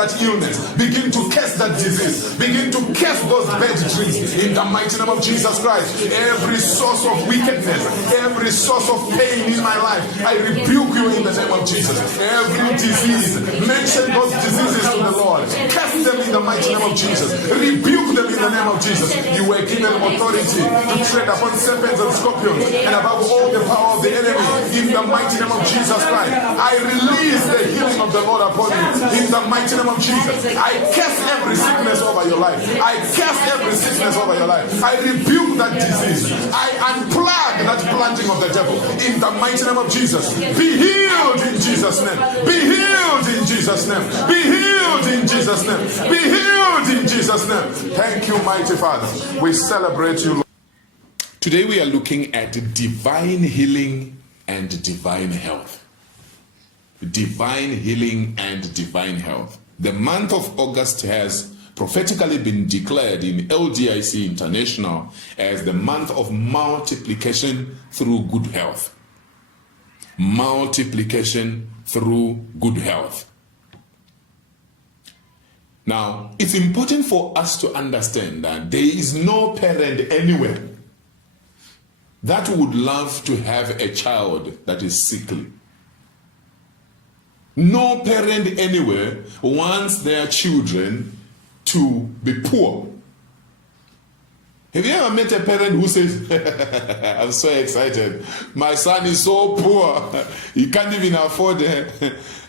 that illness. Begin to curse that disease. Begin to curse those bad dreams in the mighty name of Jesus Christ. Every source of wickedness, every source of pain in my life, I rebuke you in the name of Jesus. Every disease, mention those diseases to the Lord. Cast them in the mighty name of Jesus. Rebuke them in the name of Jesus. You were given authority to tread upon serpents and scorpions and above all the power of the enemy in the mighty name of Jesus Christ. I release the healing of the Lord upon you in the mighty name of Jesus. I cast every sickness over your life. I cast every sickness over your life. I rebuke that disease. I unplug that planting of the devil in the mighty name of Jesus. Be healed in Jesus' name. Be healed in Jesus' name. Be healed in Jesus' name. Be healed in Jesus' name. Thank you, mighty Father. We celebrate you, Lord. Today we are looking at divine healing and divine health. Divine healing and divine health. The month of August has prophetically been declared in LDIC International as the month of multiplication through good health. Multiplication through good health. Now, it's important for us to understand that there is no parent anywhere that would love to have a child that is sickly. No parent anywhere wants their children to be poor. Have you ever met a parent who says, I'm so excited, my son is so poor, he can't even afford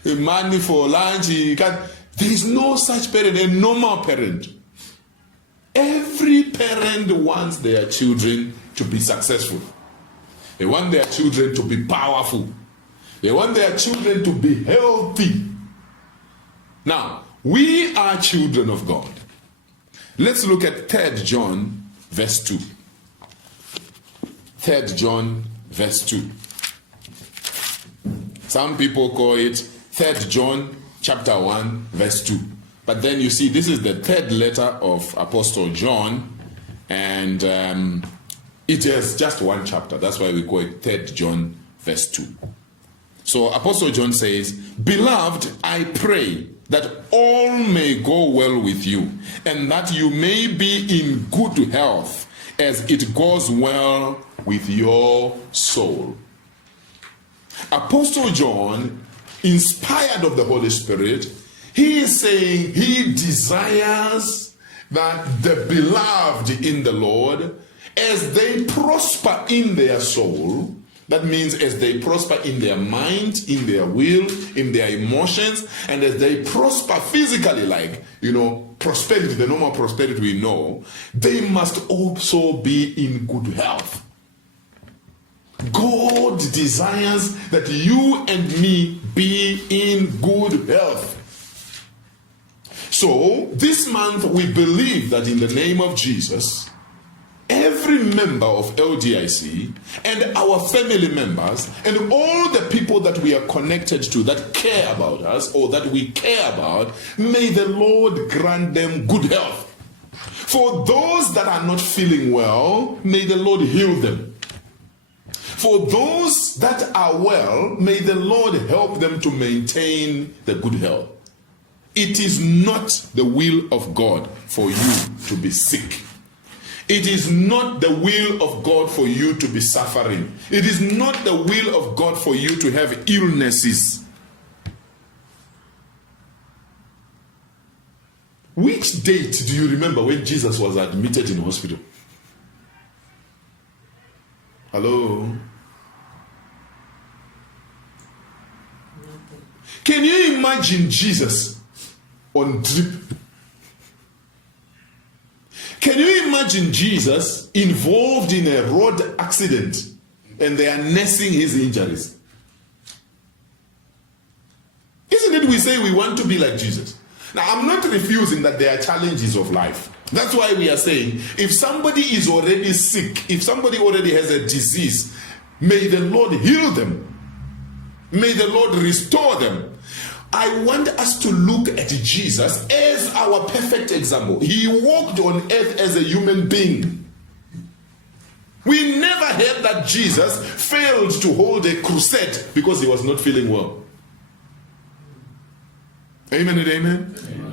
money for lunch, he can't. There is no such parent, a normal parent. Every parent wants their children to be successful. They want their children to be powerful. They want their children to be healthy. Now, we are children of God. Let's look at 3 John verse 2. 3 John verse 2. Some people call it 3 John chapter 1 verse 2. But then you see, this is the third letter of Apostle John, and it has just one chapter. That's why we call it 3 John verse 2. So Apostle John says, Beloved, I pray that all may go well with you, and that you may be in good health as it goes well with your soul. Apostle John, inspired of the Holy Spirit, he is saying he desires that the beloved in the Lord, as they prosper in their soul, that means as they prosper in their mind, in their will, in their emotions, and as they prosper physically, like, prosperity, the normal prosperity we know, they must also be in good health. God desires that you and me be in good health. So, this month we believe that in the name of Jesus, every member of LDIC and our family members and all the people that we are connected to that care about us or that we care about, may the Lord grant them good health. For those that are not feeling well, may the Lord heal them. For those that are well, may the Lord help them to maintain the good health. It is not the will of God for you to be sick. It is not the will of God for you to be suffering. It is not the will of God for you to have illnesses. Which date do you remember when Jesus was admitted in hospital? Hello? Can you imagine Jesus on drip? Can you imagine Jesus involved in a road accident and they are nursing his injuries? Isn't it we say we want to be like Jesus? Now, I'm not refusing that there are challenges of life. That's why we are saying, if somebody is already sick, if somebody already has a disease, may the Lord heal them. May the Lord restore them. I want us to look at Jesus as our perfect example. He walked on earth as a human being. We never heard that Jesus failed to hold a crusade because he was not feeling well. Amen and amen. Amen.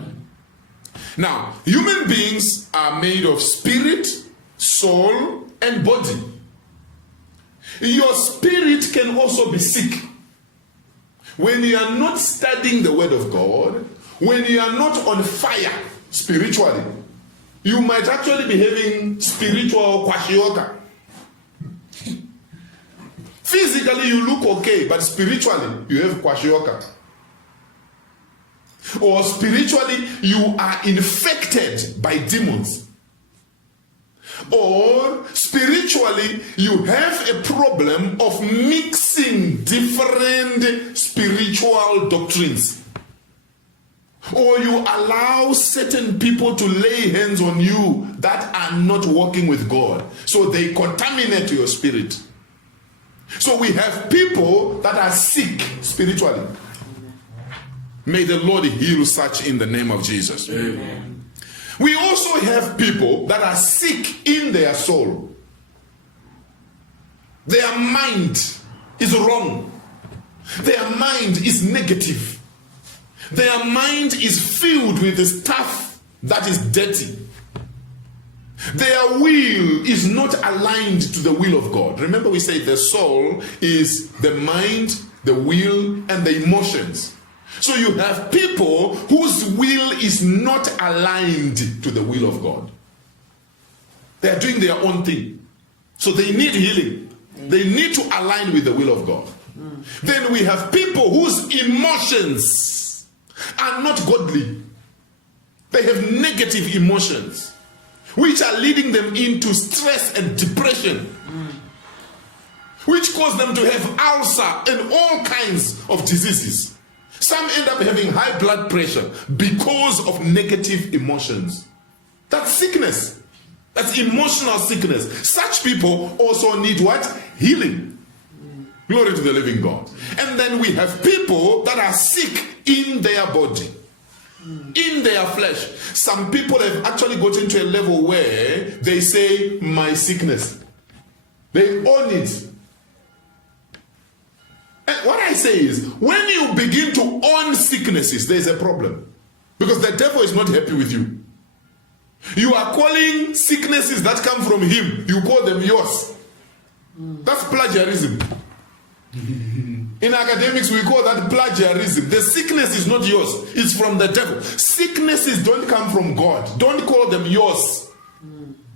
Now, human beings are made of spirit, soul, and body. Your spirit can also be sick. When you are not studying the word of God, when you are not on fire spiritually, you might actually be having spiritual kwashioka. Physically you look okay, but spiritually you have kwashioka. Or spiritually you are infected by demons. Or spiritually you have a problem of mixing different spiritual doctrines. Or you allow certain people to lay hands on you that are not working with God, so they contaminate your spirit. So we have people that are sick spiritually. May the Lord heal such in the name of Jesus. Amen. We also have people that are sick in their soul. Their mind is wrong. Their mind is negative. Their mind is filled with the stuff that is dirty. Their will is not aligned to the will of God. Remember, we say the soul is the mind, the will, and the emotions. So you have people whose will is not aligned to the will of God. They are doing their own thing. So they need healing. They need to align with the will of God. Then we have people whose emotions are not godly. They have negative emotions, which are leading them into stress and depression, which cause them to have ulcer and all kinds of diseases. Some end up having high blood pressure because of negative emotions. That's sickness. That's emotional sickness. Such people also need what? Healing. Glory to the living God. And then we have people that are sick in their body, in their flesh. Some people have actually gotten to a level where they say, my sickness. They own it. And what I say is, when you begin to own sicknesses, there's a problem. Because the devil is not happy with you. You are calling sicknesses that come from him, you call them yours. That's plagiarism. In academics, we call that plagiarism. The sickness is not yours, it's from the devil. Sicknesses don't come from God. Don't call them yours.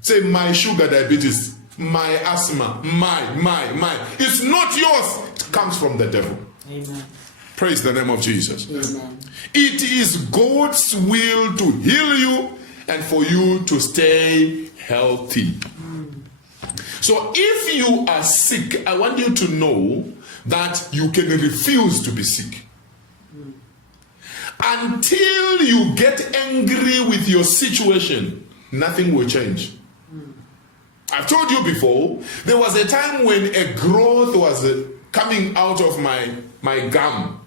Say, my sugar diabetes, my asthma, my. It's not yours. It comes from the devil. Amen. Praise the name of Jesus. Amen. It is God's will to heal you and for you to stay healthy. So if you are sick, I want you to know that you can refuse to be sick. Until you get angry with your situation, nothing will change. I've told you before, there was a time when a growth was coming out of my gum.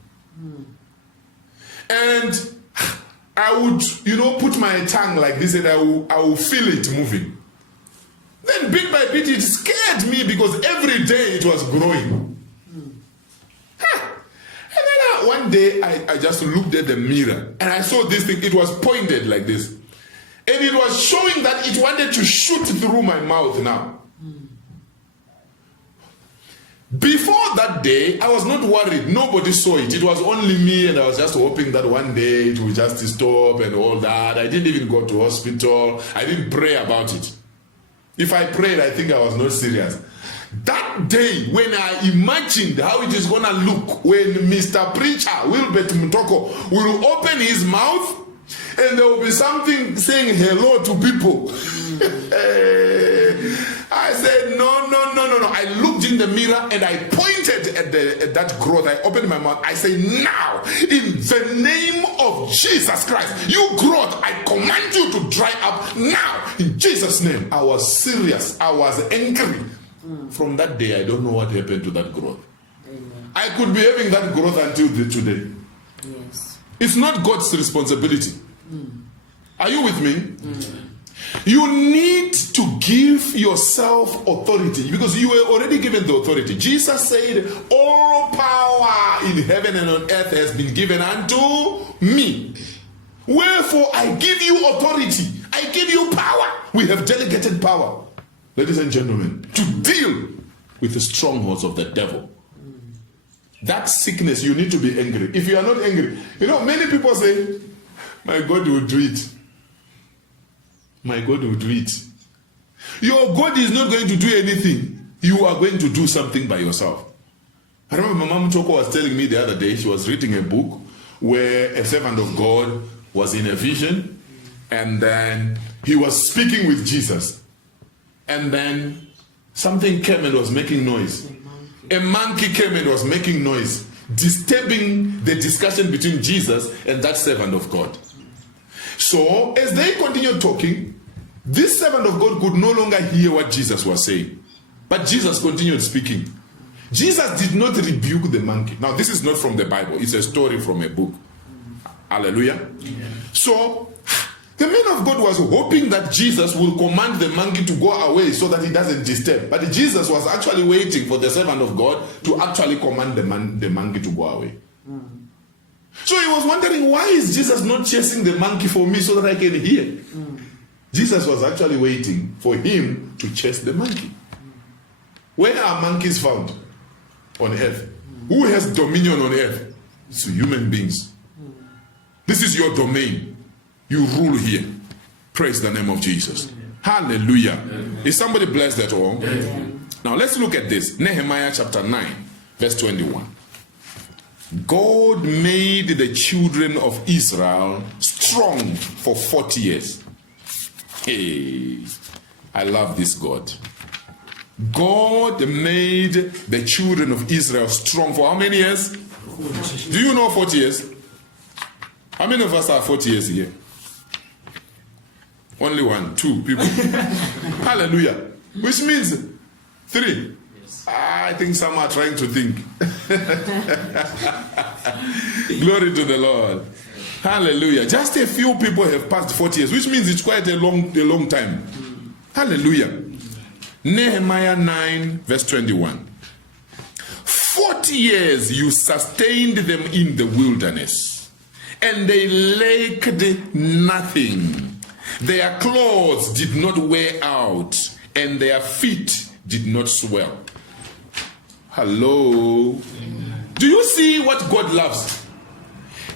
And I would, put my tongue like this and I will feel it moving. Then bit by bit it scared me because every day it was growing. And then one day I just looked at the mirror and I saw this thing. It was pointed like this. And it was showing that it wanted to shoot through my mouth now. Before that day, I was not worried. Nobody saw it. It was only me, and I was just hoping that one day it would just stop and all that. I didn't even go to hospital. I didn't pray about it. If I prayed, I think I was not serious. That day, when I imagined how it is going to look when Mr. Preacher, Wilbert Mutoko, will open his mouth and there will be something saying hello to people. I said, no. I looked in the mirror and I pointed at that growth. I opened my mouth. I say, now, in the name of Jesus Christ, you growth, I command you to dry up now. In Jesus' name. I was serious. I was angry. From that day, I don't know what happened to that growth. Amen. I could be having that growth until today. Yes. It's not God's responsibility. Are you with me? You need to give yourself authority because you were already given the authority. Jesus said, all power in heaven and on earth has been given unto me. Wherefore I give you authority. I give you power. We have delegated power, ladies and gentlemen, to deal with the strongholds of the devil. That sickness, you need to be angry. If you are not angry, many people say, my God will do it. My God will do it. Your God is not going to do anything. You are going to do something by yourself. I remember my mom Toko was telling me the other day, she was reading a book where a servant of God was in a vision, and then he was speaking with Jesus. And then something came and was making noise. A monkey came and was making noise, disturbing the discussion between Jesus and that servant of God. So, as they continued talking, this servant of God could no longer hear what Jesus was saying. But Jesus continued speaking. Jesus did not rebuke the monkey. Now, this is not from the Bible. It's a story from a book. Hallelujah. Yeah. So, the man of God was hoping that Jesus will command the monkey to go away so that he doesn't disturb. But Jesus was actually waiting for the servant of God to actually command the monkey to go away. So he was wondering, why is Jesus not chasing the monkey for me so that I can hear? Jesus was actually waiting for him to chase the monkey. Where are monkeys found? On earth. Who has dominion on earth? It's human beings. This is your domain. You rule here. Praise the name of Jesus. Hallelujah. Amen. Is somebody blessed at all? Amen. Now let's look at this. Nehemiah chapter 9, verse 21. God made the children of Israel strong for 40 years. Hey, I love this God. God made the children of Israel strong for how many years? 40. Do you know 40 years? How many of us are 40 years here? Only 1, 2 people. Hallelujah. Which means 3. Yes. I think some are trying to think. Glory to the Lord. Hallelujah. Just a few people have passed 40 years, which means it's quite a long time. Hallelujah. Nehemiah 9, verse 21. 40 years you sustained them in the wilderness, and they lacked nothing. Their clothes did not wear out, and their feet did not swell. Hello. Do you see what God loves?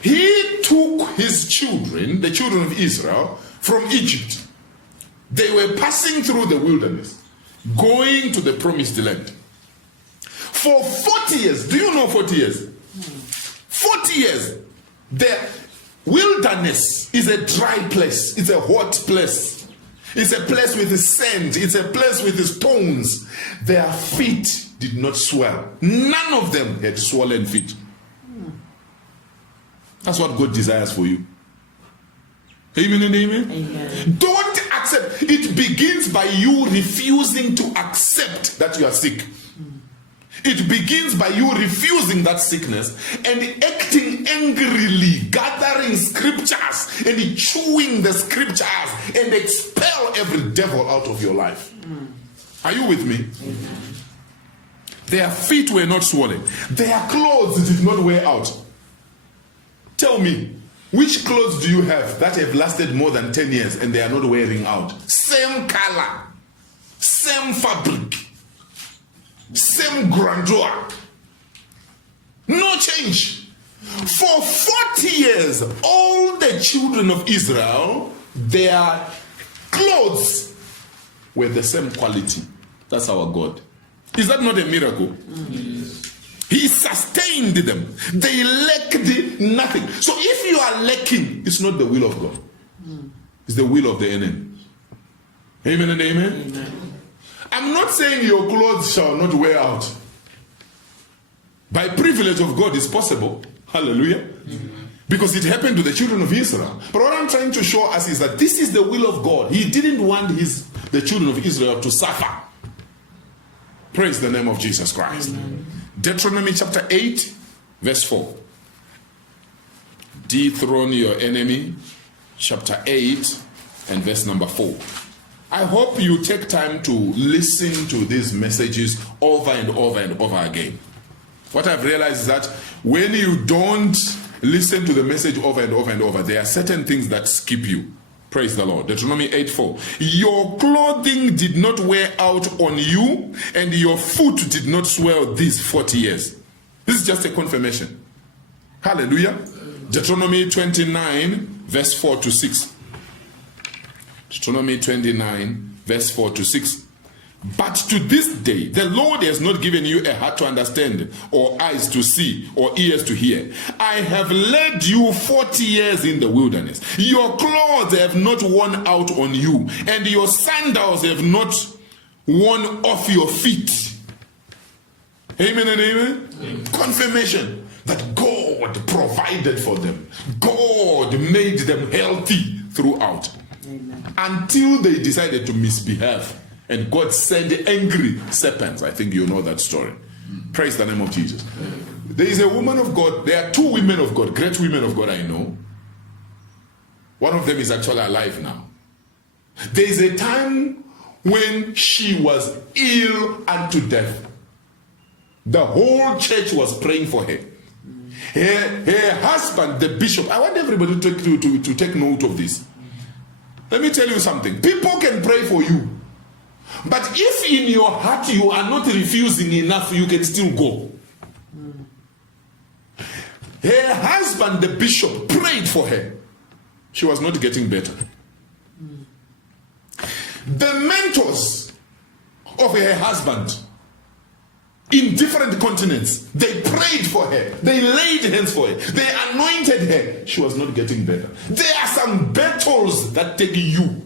He took his children, the children of Israel, from Egypt. They were passing through the wilderness, going to the promised land. For 40 years, do you know 40 years? 40 years. The wilderness is a dry place. It's a hot place. It's a place with sand. It's a place with stones. Their feet did not swell. None of them had swollen feet. That's what God desires for you. Amen and amen? Amen. Don't accept. It begins by you refusing to accept that you are sick. It begins by you refusing that sickness and acting angrily, gathering scriptures and chewing the scriptures and expel every devil out of your life. Are you with me? Amen. Their feet were not swollen. Their clothes did not wear out. Tell me, which clothes do you have that have lasted more than 10 years and they are not wearing out? Same color, same fabric, same grandeur. No change. For 40 years, all the children of Israel, their clothes were the same quality. That's our God. Is that not a miracle? Yes. He sustained them. They lacked nothing. So if you are lacking, it's not the will of God. It's the will of the enemy. Amen and amen? Amen. I'm not saying your clothes shall not wear out. By privilege of God, it's possible. Hallelujah. Amen. Because it happened to the children of Israel. But what I'm trying to show us is that this is the will of God. He didn't want the children of Israel to suffer. Praise the name of Jesus Christ. Amen. Deuteronomy chapter 8, verse 4. Dethrone your enemy, chapter 8 and verse number 4. I hope you take time to listen to these messages over and over and over again. What I've realized is that when you don't listen to the message over and over and over, there are certain things that skip you. Praise the Lord. Deuteronomy 8:4. Your clothing did not wear out on you, and your foot did not swell these 40 years. This is just a confirmation. Hallelujah. Deuteronomy 29, verse 4 to 6. Deuteronomy 29, verse 4 to 6. But to this day, the Lord has not given you a heart to understand, or eyes to see, or ears to hear. I have led you 40 years in the wilderness. Your clothes have not worn out on you, and your sandals have not worn off your feet. Amen and amen? Amen. Confirmation that God provided for them. God made them healthy throughout. Amen. Until they decided to misbehave. And God sent angry serpents. I think you know that story. Praise the name of Jesus. There is a woman of God. There are two women of God, great women of God I know. One of them is actually alive now. There is a time when she was ill unto death. The whole church was praying for her. Her husband, the bishop, I want everybody to take note of this. Let me tell you something. People can pray for you. But if in your heart you are not refusing enough, you can still go. Her husband, the bishop, prayed for her. She was not getting better. The mentors of her husband in different continents, they prayed for her. They laid hands for her. They anointed her. She was not getting better. There are some battles that take you.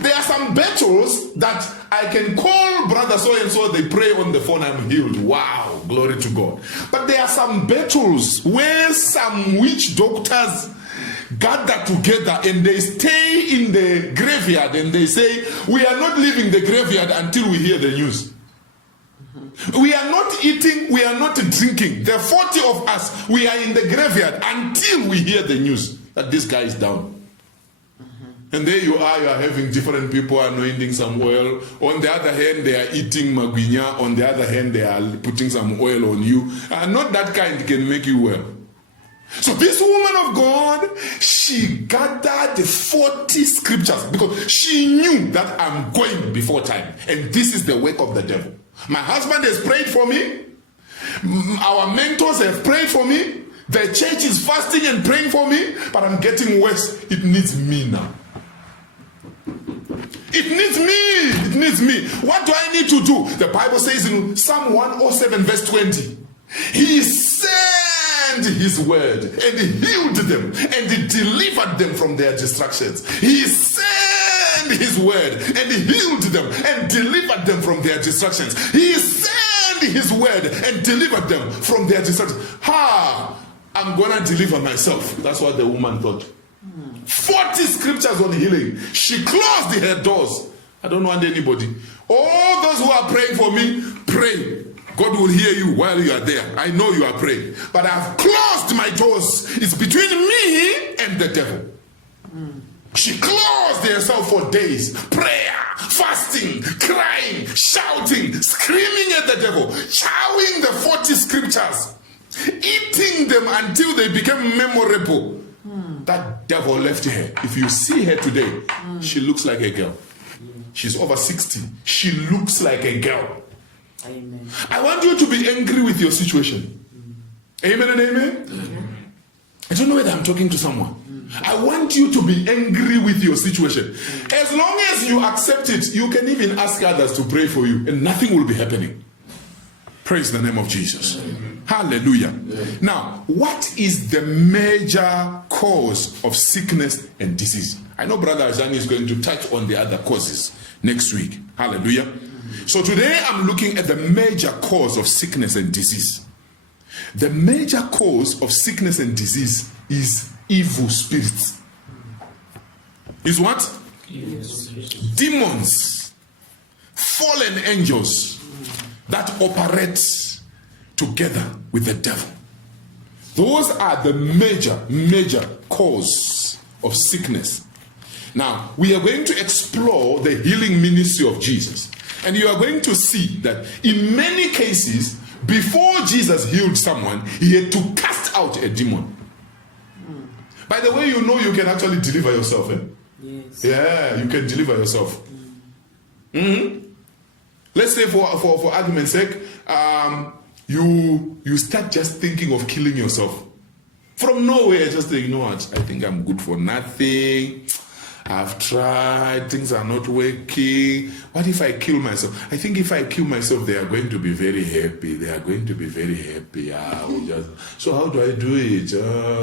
There are some battles that I can call brother so and so, they pray on the phone, I'm healed. Wow, glory to God. But there are some battles where some witch doctors gather together and they stay in the graveyard and they say, we are not leaving the graveyard until we hear the news. We are not eating, we are not drinking. The 40 of us, we are in the graveyard until we hear the news that this guy is down. And there you are having different people anointing some oil. On the other hand, they are eating magwinya. On the other hand, they are putting some oil on you. Not that kind can make you well. So this woman of God, she gathered 40 scriptures because she knew that I'm going before time. And this is the work of the devil. My husband has prayed for me. Our mentors have prayed for me. The church is fasting and praying for me. But I'm getting worse. It needs me now. It needs me. It needs me. What do I need to do? The Bible says in Psalm 107 verse 20, he sent his word and he healed them and he delivered them from their distractions. He sent his word and he healed them and delivered them from their distractions. He sent his word and delivered them from their distractions. I'm gonna deliver myself. That's what the woman thought. 40 scriptures on healing. She closed her doors. I don't want anybody. All those who are praying for me, pray. God will hear you while you are there. I know you are praying. But I've closed my doors. It's between me and the devil. She closed herself for days. Prayer, fasting, crying, shouting, screaming at the devil, chowing the 40 scriptures, eating them until they became memorable. That devil left her. If you see her today, she looks like a girl. She's over 60. She looks like a girl. Amen. I want you to be angry with your situation. Amen and amen? I don't know whether I'm talking to someone. I want you to be angry with your situation. As long as you accept it, you can even ask others to pray for you and nothing will be happening. Praise the name of Jesus. Amen. Hallelujah. Amen. Now, what is the major cause of sickness and disease? I know Brother Azani is going to touch on the other causes next week. Hallelujah. Amen. So today I'm looking at the major cause of sickness and disease. The major cause of sickness and disease is evil spirits. Is what? Demons, fallen angels that operate together with the devil. Those are the major cause of sickness. Now, we are going to explore the healing ministry of Jesus. And you are going to see that in many cases, before Jesus healed someone, he had to cast cast out a demon. By the way, you know you can actually deliver yourself. Yes. Yeah, you can deliver yourself. Let's say for argument's sake, you start just thinking of killing yourself. From nowhere, just think, you know what, I think I'm good for nothing. I've tried, things are not working. What if I kill myself? I think if I kill myself, they are going to be very happy. They are going to be very happy. So how do I do it?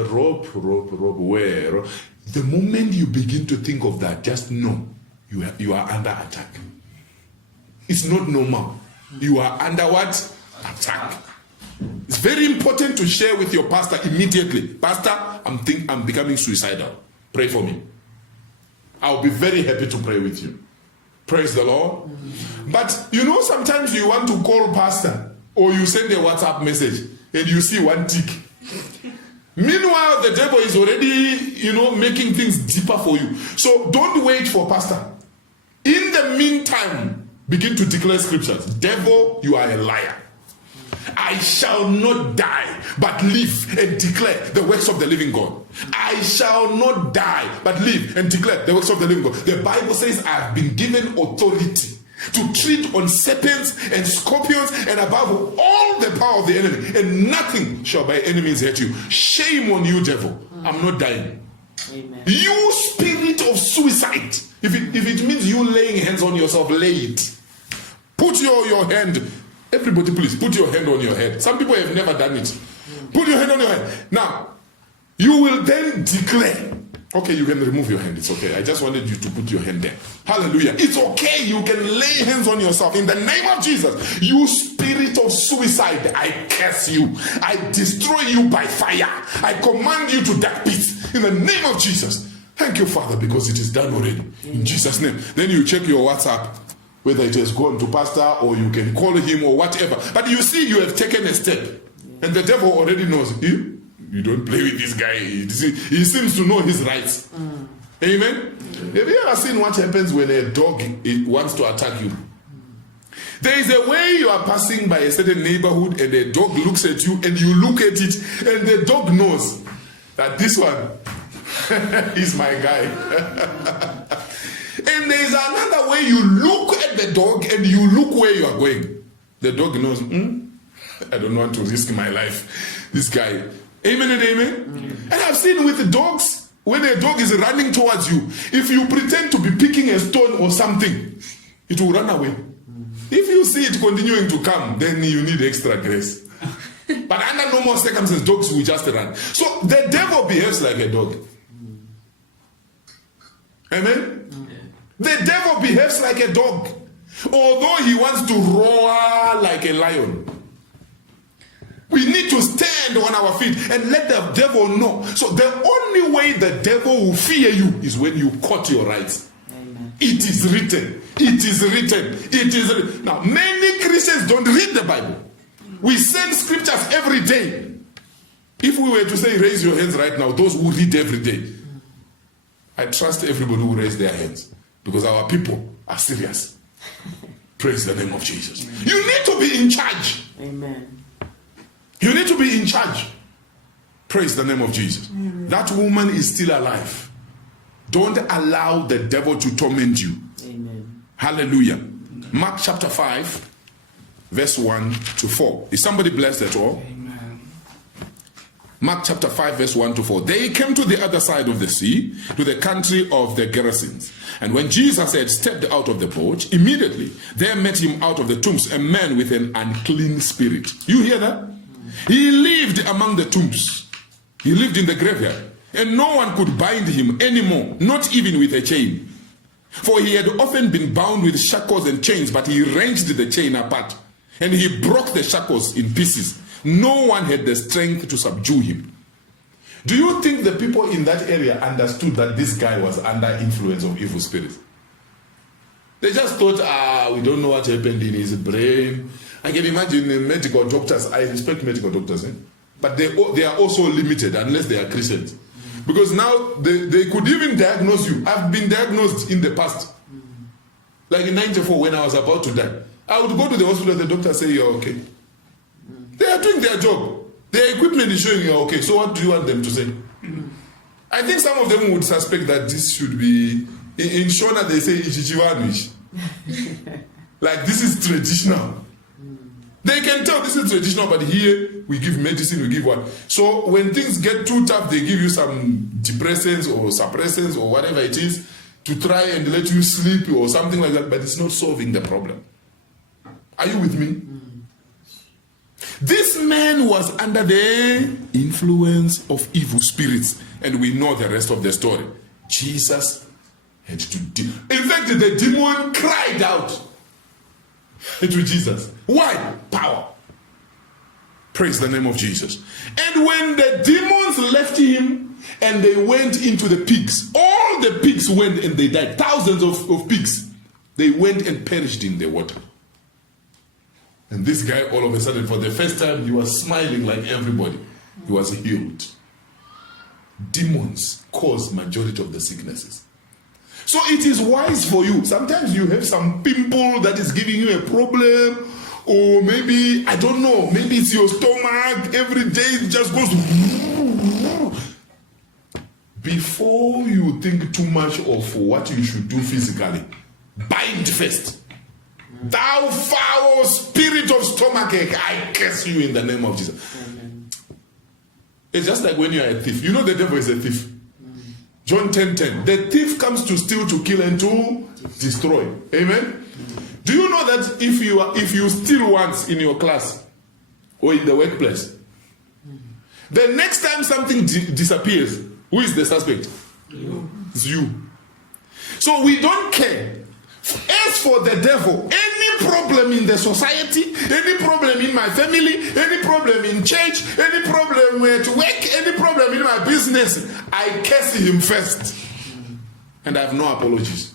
Rope, where? The moment you begin to think of that, just know you are under attack. It's not normal. You are under what? Attack. It's very important to share with your pastor immediately. Pastor, I'm becoming suicidal. Pray for me. I'll be very happy to pray with you. Praise the Lord. But you know, sometimes you want to call pastor or you send a WhatsApp message and you see one tick. Meanwhile, the devil is already, making things deeper for you. So don't wait for pastor. In the meantime, begin to declare scriptures. Devil, you are a liar. I shall not die, but live and declare the works of the living God. I shall not die, but live and declare the works of the living God. The Bible says I have been given authority to treat on serpents and scorpions and above all the power of the enemy, and nothing shall by enemies hurt you. Shame on you, devil. I'm not dying. Amen. You spirit of suicide. If it means you laying hands on yourself, lay it. Put your hand. Everybody, please put your hand on your head. Some people have never done it. Put your hand on your head. Now, you will then declare. Okay, you can remove your hand. It's okay. I just wanted you to put your hand there. Hallelujah. It's okay. You can lay hands on yourself. In the name of Jesus, you spirit of suicide, I curse you. I destroy you by fire. I command you to dark pits. In the name of Jesus. Thank you, Father, because it is done already. In Jesus' name. Then you check your WhatsApp, whether it has gone to pastor or you can call him or whatever. But you see, you have taken a step. And the devil already knows. You don't play with this guy. He seems to know his rights. Amen? Have you ever seen what happens when a dog wants to attack you? There is a way you are passing by a certain neighborhood and a dog looks at you and you look at it and the dog knows that this one is my guy. And there is another way you look at the dog and you look where you are going. The dog knows, I don't want to risk my life. This guy. Amen and amen. And I've seen with the dogs, when a dog is running towards you, if you pretend to be picking a stone or something, it will run away. If you see it continuing to come, then you need extra grace. But under normal circumstances, dogs will just run. So the devil behaves like a dog. Amen? The devil behaves like a dog, although he wants to roar like a lion. We need to stand on our feet and let the devil know. So the only way the devil will fear you is when you cut your rights. Amen. It is written. It is written. It is written. Now, many Christians don't read the Bible. We send scriptures every day. If we were to say, raise your hands right now, those who read every day, I trust everybody who raise their hands. Because our people are serious. Praise the name of Jesus. You need to be in charge. Amen. You need to be in charge. Praise the name of Jesus. That woman is still alive. Don't allow the devil to torment you. Amen. Hallelujah. Mark chapter 5, verse 1 to 4. Is somebody blessed at all? Amen. Mark chapter 5, verse 1 to 4. They came to the other side of the sea, to the country of the Gerasenes. And when Jesus had stepped out of the boat, immediately there met him out of the tombs a man with an unclean spirit. You hear that? He lived among the tombs. He lived in the graveyard. And no one could bind him anymore, not even with a chain. For he had often been bound with shackles and chains, but he wrenched the chain apart. And he broke the shackles in pieces. No one had the strength to subdue him. Do you think the people in that area understood that this guy was under influence of evil spirits? They just thought, we don't know what happened in his brain. I can imagine medical doctors. I respect medical doctors, but they are also limited unless they are Christians. Because now they could even diagnose you. I've been diagnosed in the past. Like in 94 when I was about to die. I would go to the hospital, the doctor say, you're okay. They are doing their job. The equipment is showing you okay. So what do you want them to say? I think some of them would suspect that this should be in Shona. They say Ichichiwanuish. Like this is traditional. They can tell this is traditional, but here we give medicine, we give what. So when things get too tough, they give you some depressants or suppressants or whatever it is to try and let you sleep or something like that, but it's not solving the problem. Are you with me? This man was under the influence of evil spirits, and we know the rest of the story. Jesus had to deal. In fact, the demon cried out to Jesus. Why? Power. Praise the name of Jesus. And when the demons left him and they went into the pigs, all the pigs went and they died. Thousands of pigs. They went and perished in the water. And this guy, all of a sudden, for the first time, he was smiling like everybody. He was healed. Demons cause majority of the sicknesses. So it is wise for you. Sometimes you have some pimple that is giving you a problem, or maybe, I don't know, maybe it's your stomach. Every day it just goes. Before you think too much of what you should do physically, bind first. Thou foul spirit of stomachache, I curse you in the name of Jesus. Amen. It's just like when you are a thief. You know the devil is a thief. John 10:10. The thief comes to steal, to kill, and to destroy. Amen. Do you know that if you steal once in your class or in the workplace, the next time something disappears, who is the suspect? You. It's you. So we don't care. As for the devil, any problem in the society, any problem in my family, any problem in church, any problem at work, any problem in my business, I curse him first. And I have no apologies.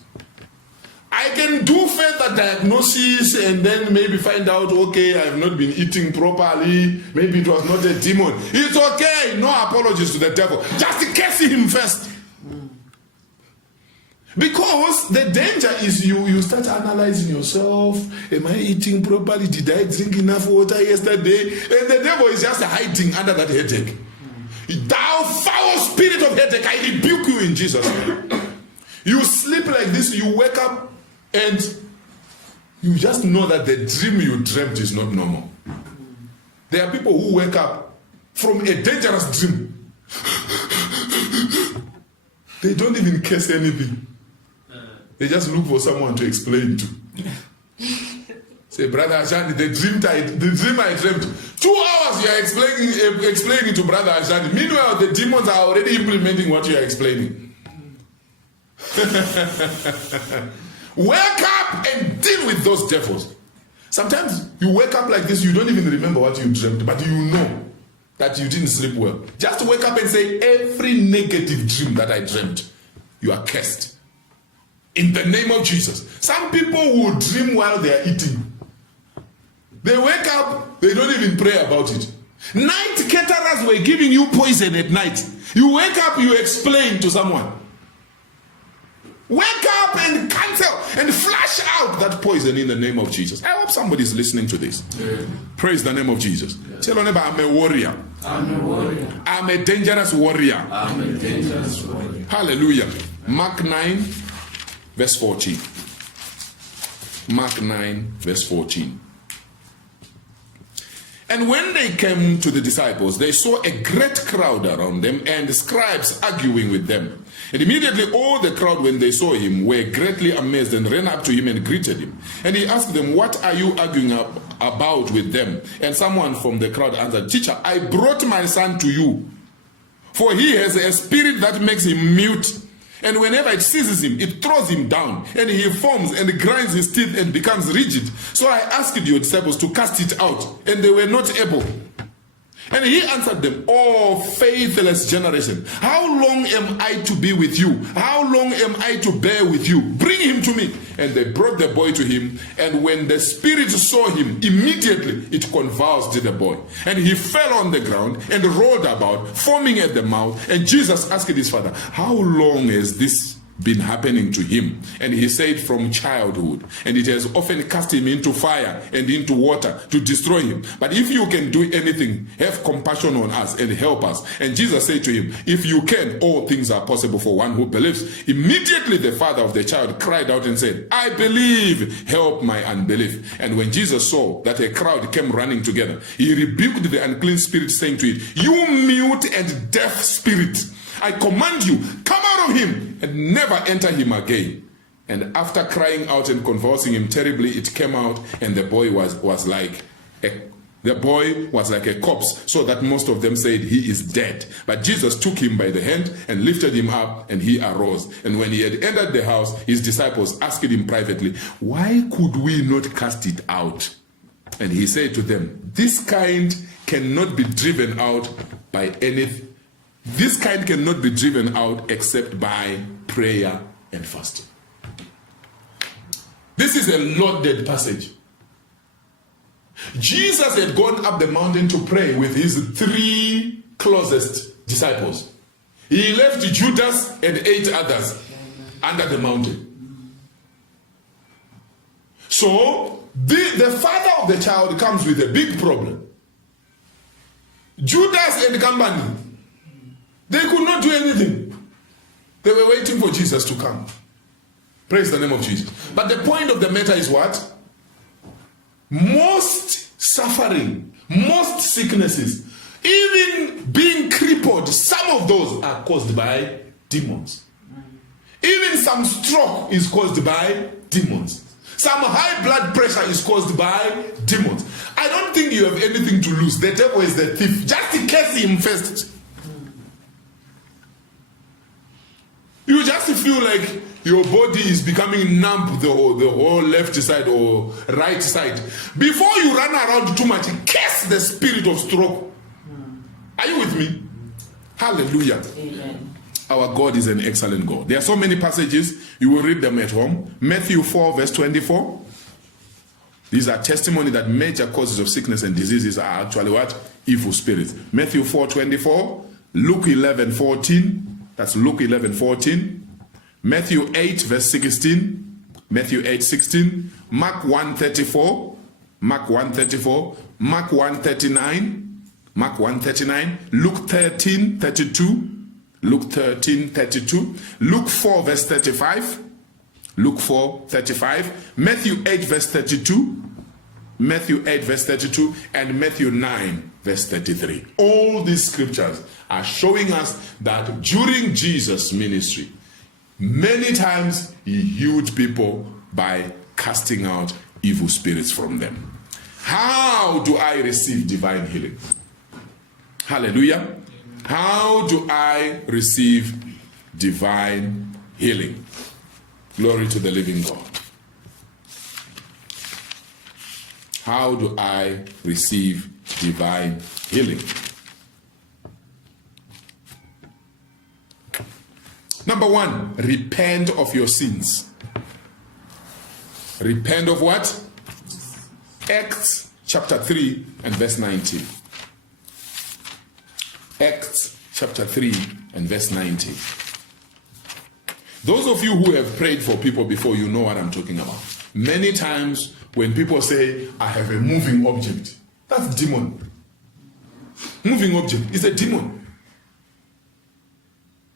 I can do further diagnosis and then maybe find out, okay, I have not been eating properly, maybe it was not a demon. It's okay, no apologies to the devil. Just curse him first. Because the danger is you start analyzing yourself. Am I eating properly? Did I drink enough water yesterday? And the devil is just hiding under that headache. Thou foul spirit of headache, I rebuke you in Jesus' name. You sleep like this, you wake up, and you just know that the dream you dreamt is not normal. There are people who wake up from a dangerous dream. They don't even curse anything. They just look for someone to explain to. Say, Brother Ashani, the dream I dreamt. 2 hours you are explaining to Brother Ashani. Meanwhile, the demons are already implementing what you are explaining. Wake up and deal with those devils. Sometimes you wake up like this, you don't even remember what you dreamt, but you know that you didn't sleep well. Just wake up and say, every negative dream that I dreamt, you are cursed. In the name of Jesus. Some people will dream while they are eating. They wake up, they don't even pray about it. Night caterers were giving you poison at night. You wake up, you explain to someone. Wake up and cancel and flush out that poison in the name of Jesus. I hope somebody is listening to this. Yeah. Praise the name of Jesus. Yeah. Tell your neighbor, I'm a warrior. I'm a warrior. I'm a dangerous warrior. I'm a dangerous warrior. Hallelujah. Mark 9, verse 14. Mark 9, verse 14. And when they came to the disciples, they saw a great crowd around them and the scribes arguing with them. And immediately all the crowd, when they saw him, were greatly amazed and ran up to him and greeted him. And he asked them, what are you arguing about with them? And someone from the crowd answered, Teacher, I brought my son to you, for he has a spirit that makes him mute. And whenever it seizes him, it throws him down, and he foams and grinds his teeth and becomes rigid. So I asked your disciples to cast it out, and they were not able. And he answered them, oh, faithless generation, how long am I to be with you? How long am I to bear with you? Bring him to me. And they brought the boy to him, and when the spirit saw him, immediately it convulsed the boy. And he fell on the ground and rolled about, foaming at the mouth. And Jesus asked his father, how long has this been happening to him. And he said from childhood. And it has often cast him into fire and into water to destroy him. But if you can do anything, have compassion on us and help us. And Jesus said to him, if you can, all things are possible for one who believes. Immediately the father of the child cried out and said, I believe, help my unbelief. And when Jesus saw that a crowd came running together, he rebuked the unclean spirit, saying to it, you mute and deaf spirit, I command you, come out of him and never enter him again. And after crying out and convulsing him terribly, it came out, and the boy was like a corpse, so that most of them said he is dead. But Jesus took him by the hand and lifted him up, and he arose. And when he had entered the house, his disciples asked him privately, why could we not cast it out? And he said to them, this kind cannot be driven out by anything. This kind cannot be driven out except by prayer and fasting. This is a loaded passage. Jesus had gone up the mountain to pray with his 3 closest disciples. He left Judas and 8 others under the mountain. So the father of the child comes with a big problem. Judas and company, they could not do anything. They were waiting for Jesus to come. Praise the name of Jesus. But the point of the matter is what? Most suffering, most sicknesses, even being crippled, some of those are caused by demons. Even some stroke is caused by demons. Some high blood pressure is caused by demons. I don't think you have anything to lose. The devil is the thief. Just curse him first. You just feel like your body is becoming numb, the whole left side or right side. Before you run around too much, curse the spirit of stroke. Are you with me? Hallelujah. Amen. Our God is an excellent God. There are so many passages. You will read them at home. Matthew 4 verse 24. These are testimony that major causes of sickness and diseases are actually what? Evil spirits. Matthew 4:24. Luke 11:14. That's Luke 11:14. Matthew 8 verse 16. Matthew 8:16. Mark 1:34. Mark 1:34. Mark 1:39. Mark 1:39. Luke 13:32. Luke 13:32. Luke 4 verse 35. Luke 4:35. Matthew 8 verse 32. Matthew 8 verse 32 and Matthew 9 verse 33. All these scriptures are showing us that during Jesus' ministry, many times he healed people by casting out evil spirits from them. How do I receive divine healing? Hallelujah. How do I receive divine healing? Glory to the living God. How do I receive divine healing? Number 1, repent of your sins. Repent of what? Acts chapter 3 and verse 19. Acts chapter 3 and verse 19. Those of you who have prayed for people before, you know what I'm talking about. Many times when people say, I have a moving object, that's demon. Moving object is a demon.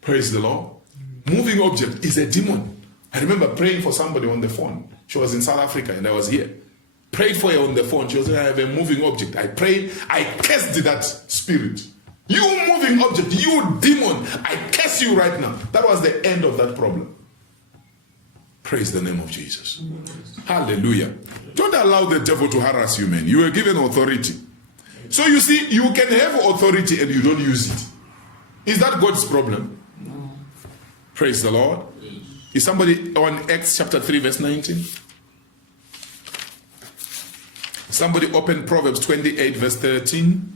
Praise the Lord. Moving object is a demon. I remember praying for somebody on the phone. She was in South Africa and I was here. Prayed for her on the phone. She was saying, I have a moving object. I prayed, I cursed that spirit. You moving object, you demon, I curse you right now. That was the end of that problem. Praise the name of Jesus. Hallelujah. Don't allow the devil to harass you, man. You were given authority. So you see, you can have authority and you don't use it. Is that God's problem? No. Praise the Lord. Is somebody on Acts chapter 3 verse 19? Somebody open Proverbs 28 verse 13.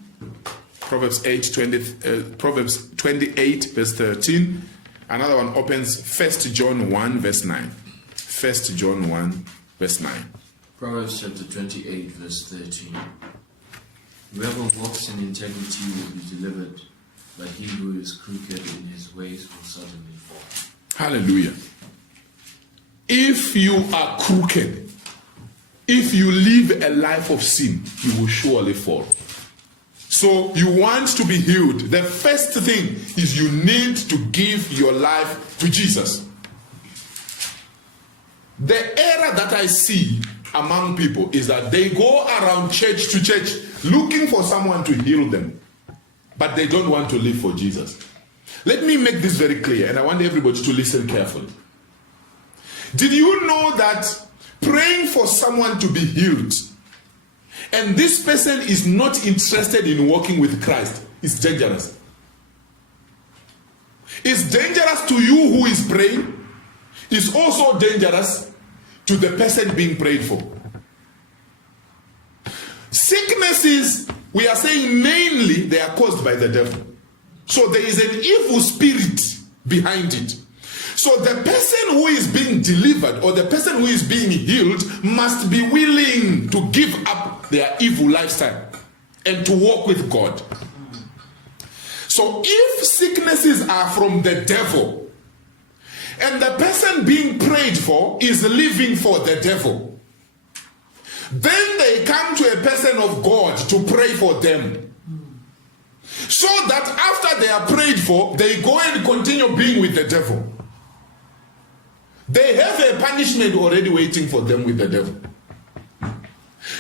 Proverbs 28 verse 13. Another one opens 1 John 1 verse 9. 1 John 1 verse 9. Proverbs chapter 28 verse 13. Whoever walks in integrity will be delivered, but he who is crooked in his ways will suddenly fall. Hallelujah. if you are crooked, if you live a life of sin, you will surely fall. So you want to be healed. The first thing is you need to give your life to Jesus. The error that I see among people is that they go around church to church looking for someone to heal them, but they don't want to live for Jesus. Let me make this very clear, and I want everybody to listen carefully. Did you know that praying for someone to be healed and this person is not interested in walking with Christ is dangerous? It's dangerous to you who is praying. It's also dangerous to the person being prayed for. Sicknesses, we are saying mainly they are caused by the devil. So there is an evil spirit behind it. So the person who is being delivered or the person who is being healed must be willing to give up their evil lifestyle and to walk with God. So if sicknesses are from the devil and the person being prayed for is living for the devil, then they come to a person of God to pray for them. So that after they are prayed for, they go and continue being with the devil. They have a punishment already waiting for them with the devil.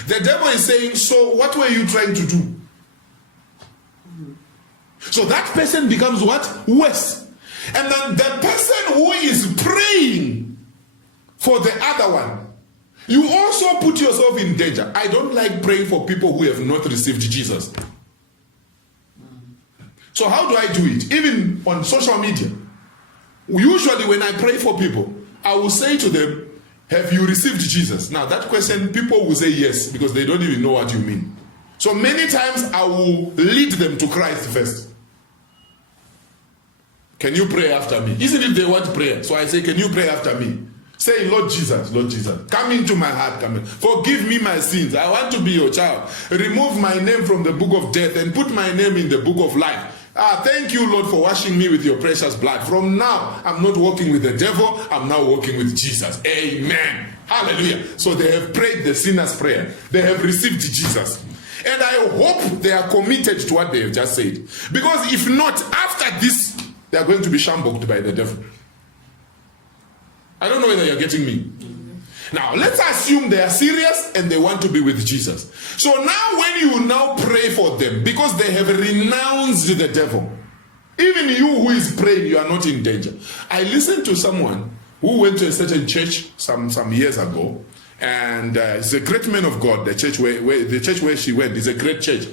The devil is saying, so what were you trying to do? So that person becomes what? Worse. And then the person who is praying for the other one, you also put yourself in danger. I don't like praying for people who have not received Jesus. So how do I do it? Even on social media. Usually when I pray for people, I will say to them, have you received Jesus? Now that question, people will say yes, because they don't even know what you mean. So many times I will lead them to Christ first. Can you pray after me? Isn't it they want prayer? So I say, can you pray after me? Say, Lord Jesus, come into my heart, come in. Forgive me my sins. I want to be your child. Remove my name from the book of death and put my name in the book of life. Thank you, Lord, for washing me with your precious blood. From now, I'm not walking with the devil. I'm now walking with Jesus. Amen. Hallelujah. So they have prayed the sinner's prayer. They have received Jesus. And I hope they are committed to what they have just said. Because if not, after this, they are going to be shambled by the devil. I don't know whether you're getting me. Now, let's assume they are serious and they want to be with Jesus. So now when you now pray for them, because they have renounced the devil, even you who is praying, you are not in danger. I listened to someone who went to a certain church some years ago, and it's a great man of God. The church where she went is a great church.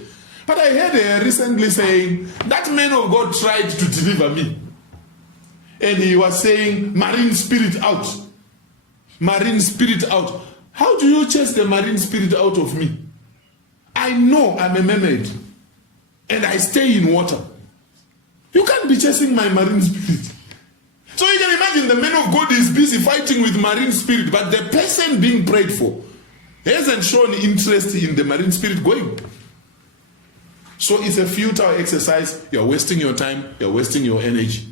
But I heard her recently saying, that man of God tried to deliver me. And he was saying, marine spirit out. Marine spirit out. How do you chase the marine spirit out of me? I know I'm a mermaid and I stay in water. You can't be chasing my marine spirit. So you can imagine the man of God is busy fighting with marine spirit, but the person being prayed for hasn't shown interest in the marine spirit going. So it's a futile exercise. You're wasting your time, you're wasting your energy.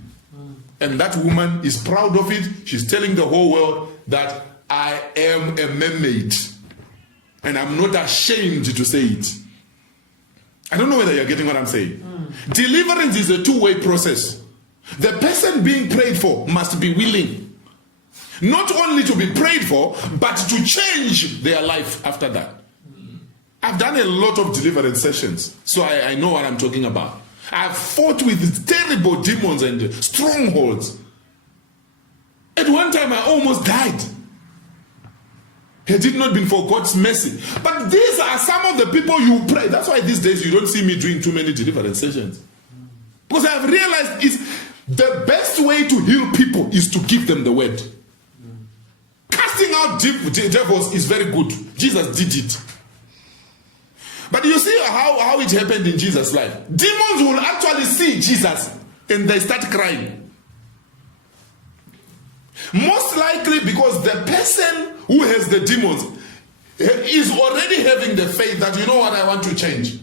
And that woman is proud of it. She's telling the whole world that I am a mermaid. And I'm not ashamed to say it. I don't know whether you're getting what I'm saying. Deliverance is a two-way process. The person being prayed for must be willing. Not only to be prayed for, but to change their life after that. I've done a lot of deliverance sessions, so I know what I'm talking about. I've fought with terrible demons and strongholds. At one time, I almost died. Had it not been for God's mercy. But these are some of the people you pray. That's why these days you don't see me doing too many deliverance sessions. Because I've realized the best way to heal people is to give them the word. Casting out devils is very good. Jesus did it. But you see how it happened in Jesus' life. Demons will actually see Jesus and they start crying. Most likely because the person who has the demons is already having the faith that, you know what, I want to change.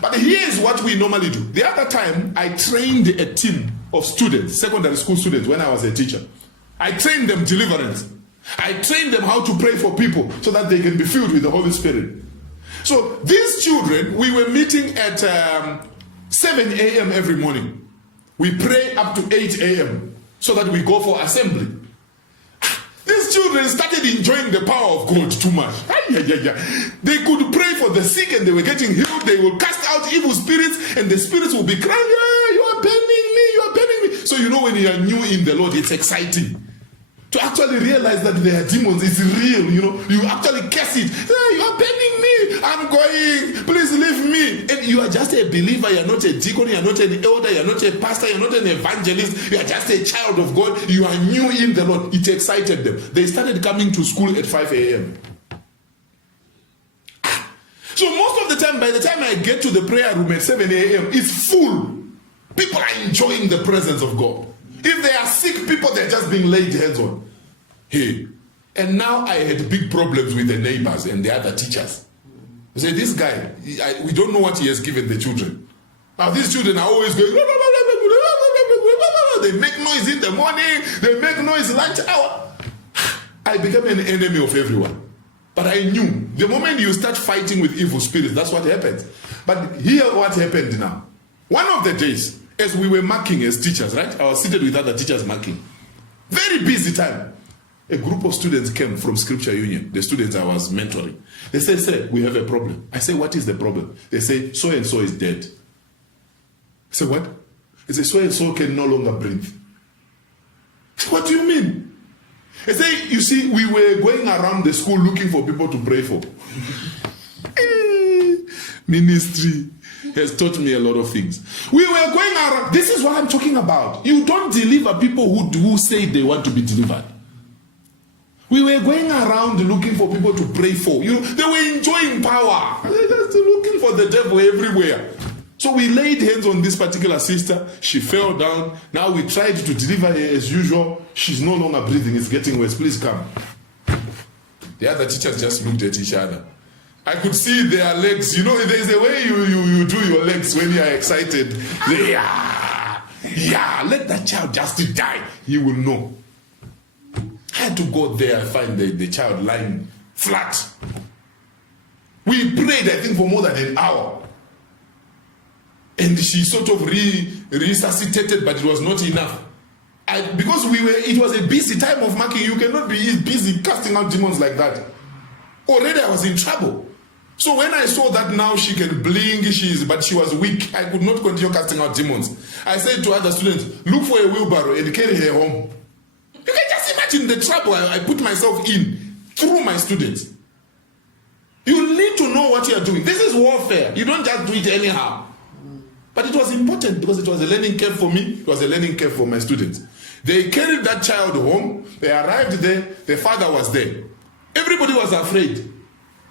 But here is what we normally do. The other time, I trained a team of students, secondary school students, when I was a teacher. I trained them deliverance. I train them how to pray for people so that they can be filled with the Holy Spirit. So these children, we were meeting at 7 a.m. every morning. We pray up to 8 a.m. so that we go for assembly. These children started enjoying the power of God too much. They could pray for the sick and they were getting healed. They will cast out evil spirits and the spirits will be crying, you are burning me, you are burning me. So you know when you are new in the Lord, it's exciting. To actually realize that they are demons is real, you actually curse it. Hey, you are burning me, I'm going, please leave me. And you are just a believer, you are not a deacon, you are not an elder, you are not a pastor, you are not an evangelist, you are just a child of God, you are new in the Lord. It excited them. They started coming to school at 5 a.m. So most of the time, by the time I get to the prayer room at 7 a.m., it's full. People are enjoying the presence of God. If they are sick people, they're just being laid hands on. Hey. And now I had big problems with the neighbors and the other teachers. I say, this guy, we don't know what he has given the children. Now these children are always going, they make noise in the morning, they make noise lunch hour. I became an enemy of everyone. But I knew, the moment you start fighting with evil spirits, that's what happens. But here what happened now. One of the days, as we were marking as teachers, right? I was seated with other teachers marking. Very busy time. A group of students came from Scripture Union, the students I was mentoring. They said, sir, we have a problem. I say, what is the problem? They say, so-and-so is dead. I say, what? They say, so-and-so can no longer breathe. I say, what do you mean? I say, you see, we were going around the school looking for people to pray for. Ministry has taught me a lot of things. We were going around. This is what I'm talking about. You don't deliver people who say they want to be delivered. We were going around looking for people to pray for. They were enjoying power. They were just looking for the devil everywhere. So we laid hands on this particular sister. She fell down. Now we tried to deliver her as usual. She's no longer breathing. It's getting worse. Please come. The other teachers just looked at each other. I could see their legs. There's a way you do your legs when you are excited. Let that child just die. He will know. I had to go there and find the child lying flat. We prayed, I think, for more than an hour. And she sort of resuscitated, but it was not enough. Because it was a busy time of marking. You cannot be busy casting out demons like that. Already I was in trouble. So when I saw that now she can blink, but she was weak, I could not continue casting out demons. I said to other students, look for a wheelbarrow and carry her home. You can just imagine the trouble I put myself in through my students. You need to know what you are doing. This is warfare. You don't just do it anyhow. But it was important because it was a learning curve for me. It was a learning curve for my students. They carried that child home. They arrived there. The father was there. Everybody was afraid.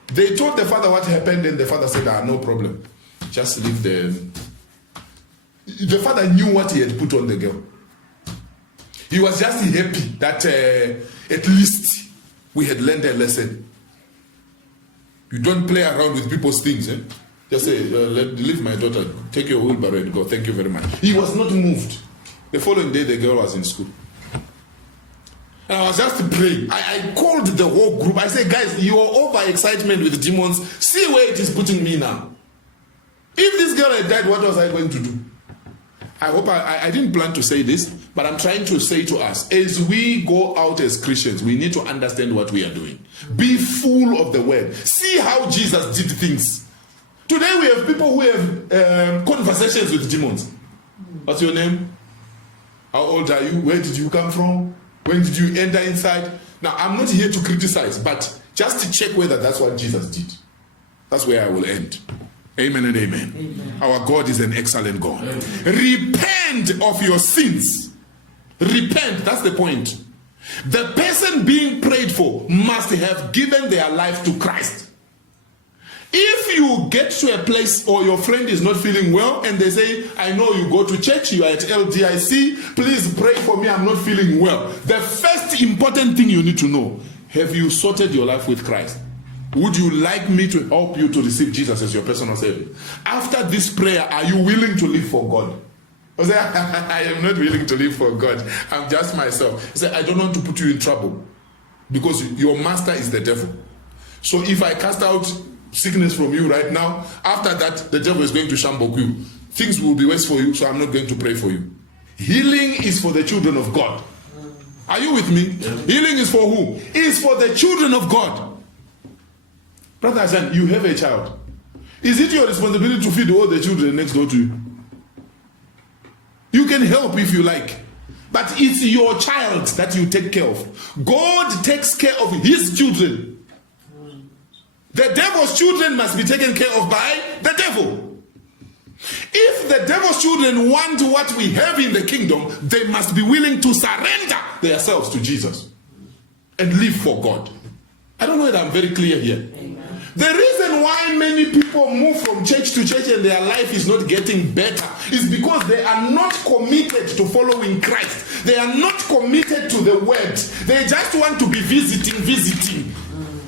They told the father what happened and the father said, no problem. Just leave them. The father knew what he had put on the girl. He was just happy that at least we had learned a lesson. You don't play around with people's things. Just say, leave my daughter, take your wheelbarrow and go. Thank you very much. He was not moved. The following day, the girl was in school. And I was just praying. I called the whole group. I said, guys, your overexcitement with demons, see where it is putting me now. If this girl had died, what was I going to do? I hope I didn't plan to say this, but I'm trying to say to us, as we go out as Christians, we need to understand what we are doing. Be full of the word. See how Jesus did things. Today we have people who have conversations with demons. What's your name? How old are you? Where did you come from? When did you enter inside? Now, I'm not here to criticize, but just to check whether that's what Jesus did. That's where I will end. Amen and amen. Amen. Our God is an excellent God. Amen. Repent of your sins. Repent, that's the point. The person being prayed for must have given their life to Christ. If you get to a place or your friend is not feeling well and they say, I know you go to church, you are at LDIC, please pray for me, I'm not feeling well. The first important thing you need to know, have you sorted your life with Christ? Would you like me to help you to receive Jesus as your personal Savior? After this prayer, are you willing to live for God? I am not willing to live for God. I'm just myself. I say, I don't want to put you in trouble. because your master is the devil. So if I cast out sickness from you right now, after that the devil is going to shambok you. Things will be worse for you, so I'm not going to pray for you. Healing is for the children of God. Are you with me? Yeah. Healing is for who? It's for the children of God. Brother Hassan, you have a child. Is it your responsibility to feed all the children next door to you? You can help if you like. But it's your child that you take care of. God takes care of his children. The devil's children must be taken care of by the devil. If the devil's children want what we have in the kingdom, they must be willing to surrender themselves to Jesus and live for God. I don't know if I'm very clear here. Amen. The reason why many people move from church to church and their life is not getting better is because they are not committed to following Christ. They are not committed to the word. They just want to be visiting.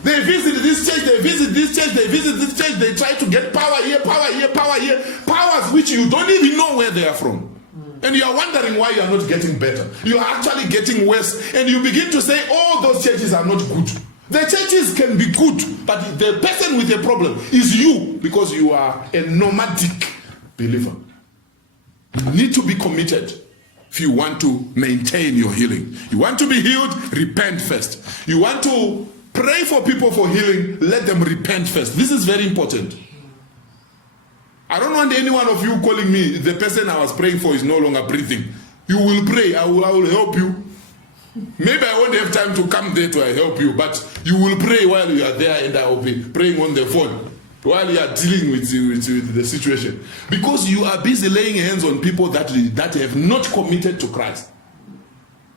They visit this church, they visit this church, they visit this church, they try to get power here, powers which you don't even know where they are from. And you are wondering why you are not getting better. You are actually getting worse, and you begin to say all those churches are not good. The churches can be good, but the person with the problem is you, because you are a nomadic believer. You need to be committed if you want to maintain your healing. You want to be healed, repent first. You want to pray for people for healing, let them repent first. This is very important. I don't want any one of you calling me, the person I was praying for is no longer breathing. You will pray, I will help you. Maybe I won't have time to come there to help you, but you will pray while you are there, and I will be praying on the phone while you are dealing with the situation. Because you are busy laying hands on people that have not committed to Christ.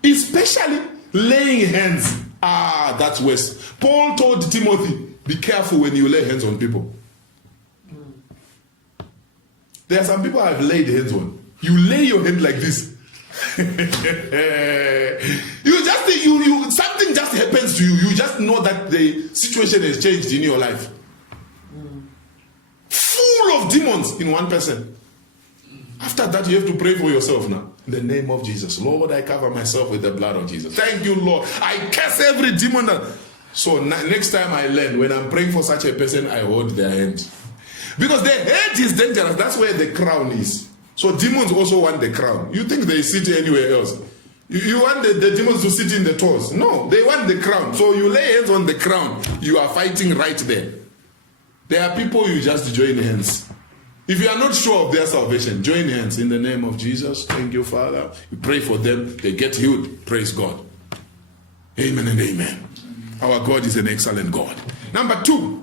Especially laying hands. That's worse. Paul told Timothy, be careful when you lay hands on people. There are some people I've laid hands on. You lay your hand like this. Something just happens to you. You just know that the situation has changed in your life. Full of demons in one person. After that, you have to pray for yourself now. In the name of Jesus. Lord, I cover myself with the blood of Jesus. Thank you, Lord. I curse every demon. So next time I learn, when I'm praying for such a person, I hold their hand. Because the head is dangerous. That's where the crown is. So demons also want the crown. You think they sit anywhere else? You want the demons to sit in the toes? No, they want the crown. So you lay hands on the crown. You are fighting right there. There are people you just join hands. If you are not sure of their salvation, join hands in the name of Jesus. Thank you, Father. You pray for them. They get healed. Praise God. Amen and amen. Our God is an excellent God. Number two.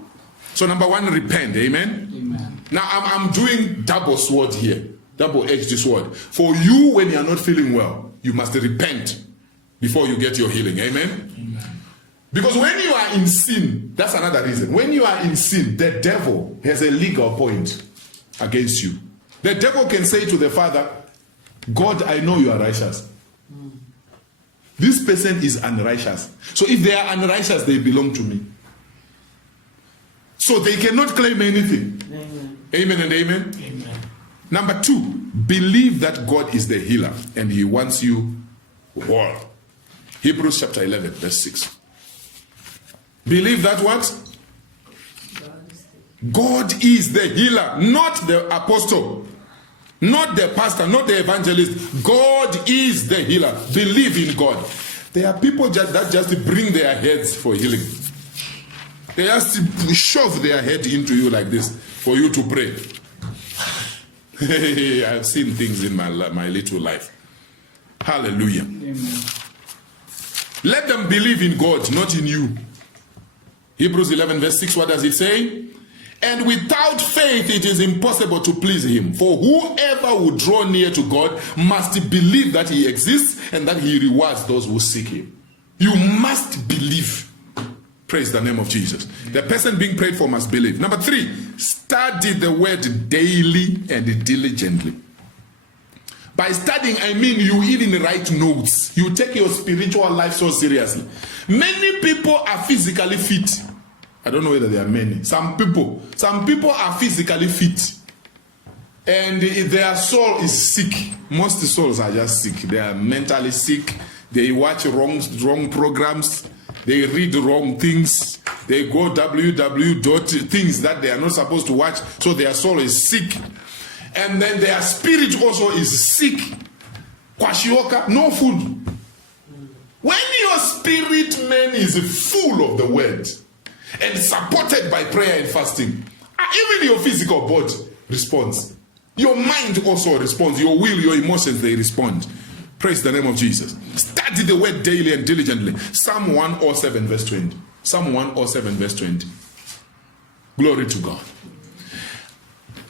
So number one, repent. Amen. Amen. Now I'm doing double sword here. Double-edged sword. For you, when you are not feeling well, you must repent before you get your healing. Amen? Amen. Because when you are in sin, that's another reason. When you are in sin, the devil has a legal point against you. The devil can say to the Father, God, I know you are righteous. This person is unrighteous. So if they are unrighteous, they belong to me. So they cannot claim anything. Amen, amen and amen. Amen. Number two, believe that God is the healer and he wants you whole. Hebrews chapter 11, verse 6. Believe that what? God is the healer, not the apostle, not the pastor, not the evangelist. God is the healer. Believe in God. There are people that just bring their heads for healing. They just shove their head into you like this for you to pray. I've seen things in my little life. Hallelujah. Amen. Let them believe in God, not in you. Hebrews 11 verse 6, what does it say? And without faith it is impossible to please him. For whoever would draw near to God must believe that he exists and that he rewards those who seek him. You must believe. Praise the name of Jesus. The person being prayed for must believe. Number three, study the word daily and diligently. By studying, I mean you even write notes. You take your spiritual life so seriously. Many people are physically fit. I don't know whether there are many. Some people are physically fit. And their soul is sick. Most souls are just sick. They are mentally sick. They watch wrong programs. They read wrong things. They go www. things that they are not supposed to watch. So their soul is sick. And then their spirit also is sick. Kwashioka, no food. When your spirit man is full of the word and supported by prayer and fasting, even your physical body responds. Your mind also responds. Your will, your emotions, they respond. Praise the name of Jesus. Study the word daily and diligently. Psalm 107 verse 20. Psalm 107 verse 20. Glory to God.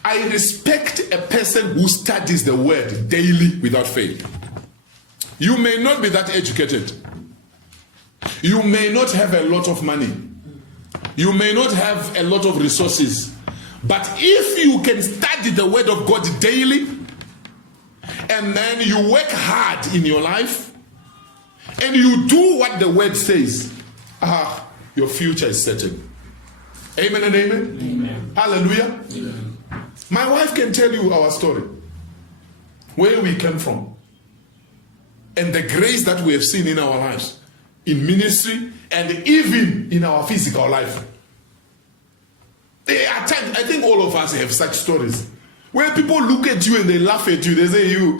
I respect a person who studies the word daily without fail. You may not be that educated. You may not have a lot of money. You may not have a lot of resources. But if you can study the word of God daily, and then you work hard in your life, and you do what the word says, your future is certain. Amen and amen? Amen. Hallelujah. Amen. My wife can tell you our story, where we came from, and the grace that we have seen in our lives, in ministry, and even in our physical life. There are times, I think all of us have such stories, where people look at you and they laugh at you. They say, you.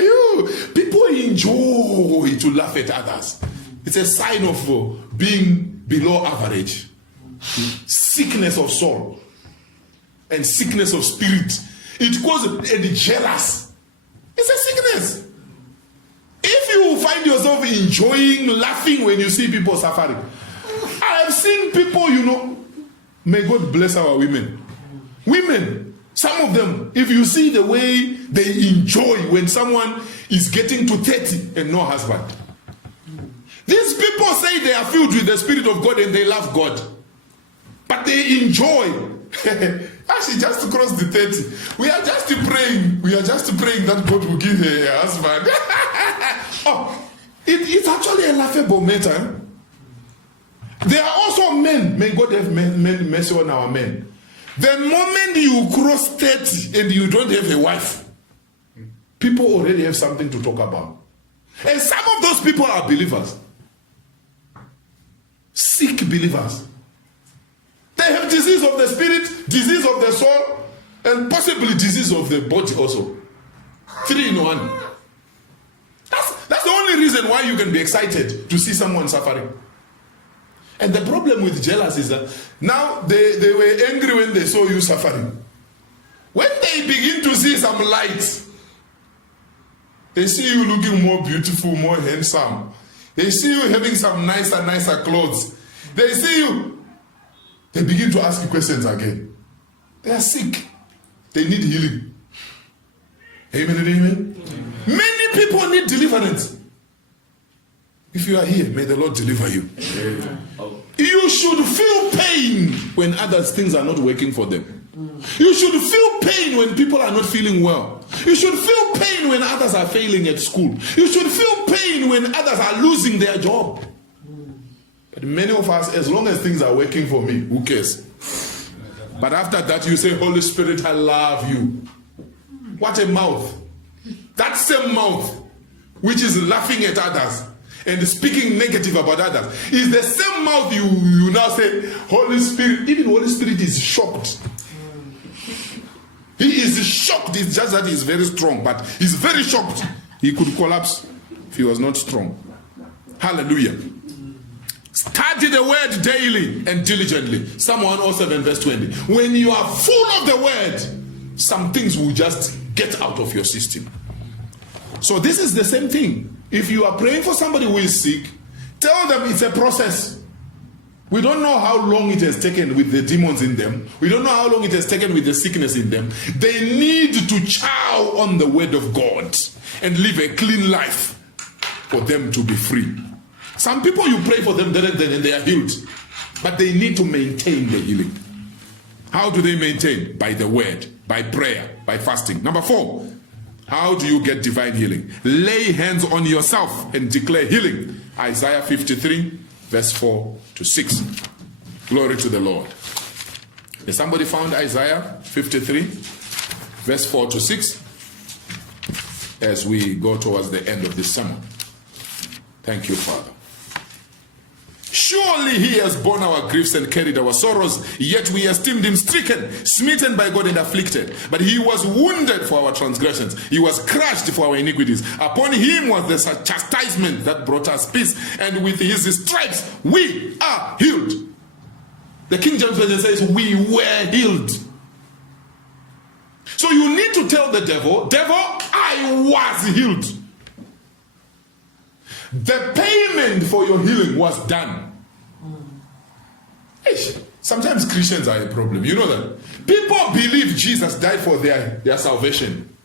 You. People enjoy to laugh at others. It's a sign of being below average. Sickness of soul and sickness of spirit. It causes and jealous. It's a sickness. If you find yourself enjoying laughing when you see people suffering, I have seen people, may God bless our women. Women, some of them, if you see the way they enjoy when someone is getting to 30 and no husband. These people say they are filled with the Spirit of God and they love God. But they enjoy. She just crossed the 30. We are just praying. We are just praying that God will give her a husband. It's actually a laughable matter. There are also men. May God have mercy on our men. The moment you cross 30 and you don't have a wife, people already have something to talk about. And some of those people are believers. Sick believers. They have disease of the spirit, disease of the soul, and possibly disease of the body also. 3 in 1. That's the only reason why you can be excited to see someone suffering. And the problem with jealousy is that now they were angry when they saw you suffering. When they begin to see some light, they see you looking more beautiful, more handsome. They see you having some nicer clothes. They see you. They begin to ask you questions again. They are sick. They need healing. Amen and amen? Amen. Many people need deliverance. If you are here, may the Lord deliver you. Amen. You should feel pain when others' things are not working for them. You should feel pain when people are not feeling well. You should feel pain when others are failing at school. You should feel pain when others are losing their job. But many of us, as long as things are working for me, who cares? But after that, you say, Holy Spirit, I love you. What a mouth. That same mouth, which is laughing at others and speaking negative about others, is the same mouth you now say, Holy Spirit. Even Holy Spirit is shocked. He is shocked. It's just that he's very strong, but he's very shocked. He could collapse if he was not strong. Hallelujah. Study the word daily and diligently. Psalm 107 verse 20. When you are full of the word, some things will just get out of your system. So this is the same thing. If you are praying for somebody who is sick, tell them it's a process. We don't know how long it has taken with the demons in them. We don't know how long it has taken with the sickness in them. They need to chow on the word of God and live a clean life for them to be free. Some people, you pray for them and they are healed. But they need to maintain the healing. How do they maintain? By the word, by prayer, by fasting. Number 4, how do you get divine healing? Lay hands on yourself and declare healing. Isaiah 53, verse 4 to 6. Glory to the Lord. Has somebody found Isaiah 53, verse 4 to 6? As we go towards the end of this summer. Thank you, Father. Surely he has borne our griefs and carried our sorrows, yet we esteemed him stricken, smitten by God and afflicted. But he was wounded for our transgressions. He was crushed for our iniquities. Upon him was the chastisement that brought us peace, and with his stripes we are healed. The King James Version says we were healed. So you need to tell the devil, devil, I was healed. The payment for your healing was done. Sometimes Christians are a problem. You know that? People believe Jesus died for their salvation.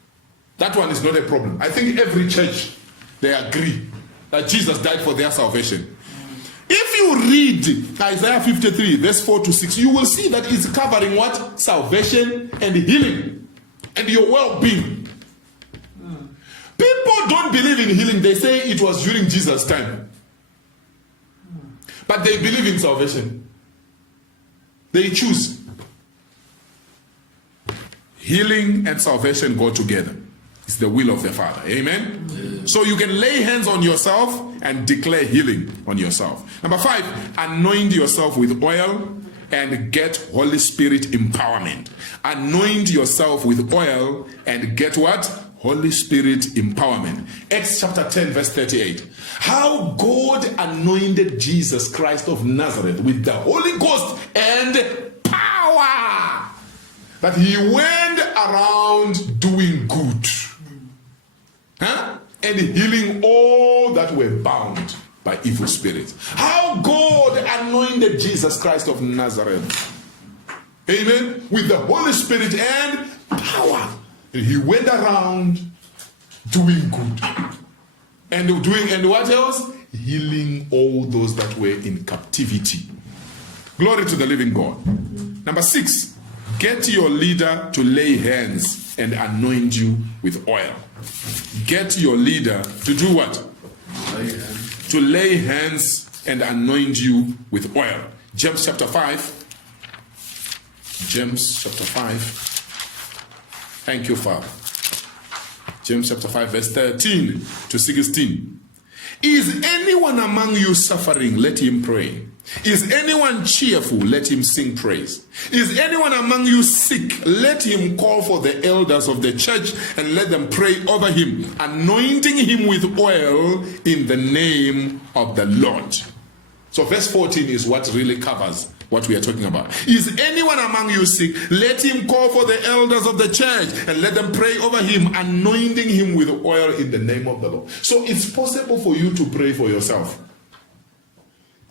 That one is not a problem. I think every church, they agree that Jesus died for their salvation. If you read Isaiah 53, verse 4 to 6, you will see that it's covering what? Salvation and healing and your well-being. People don't believe in healing. They say it was during Jesus' time. But they believe in salvation. They choose. Healing and salvation go together. It's the will of the Father. Amen? Yeah. So you can lay hands on yourself and declare healing on yourself. Number 5, anoint yourself with oil and get Holy Spirit empowerment. Anoint yourself with oil and get what? Holy Spirit empowerment. Acts chapter 10 verse 38. How God anointed Jesus Christ of Nazareth with the Holy Ghost and power, that he went around doing good, and healing all that were bound by evil spirits. How God anointed Jesus Christ of Nazareth, amen, with the Holy Spirit and power. He went around doing good and what else? Healing all those that were in captivity. Glory to the living God. Number 6, get your leader to lay hands and anoint you with oil. Get your leader to do what? To lay hands and anoint you with oil. James chapter 5. James chapter 5. Thank you, Father. James chapter 5, verse 13 to 16. Is anyone among you suffering? Let him pray. Is anyone cheerful? Let him sing praise. Is anyone among you sick? Let him call for the elders of the church and let them pray over him, anointing him with oil in the name of the Lord. So verse 14 is what really covers what we are talking about. Is anyone among you sick? Let him call for the elders of the church and let them pray over him, anointing him with oil in the name of the Lord. So it's possible for you to pray for yourself.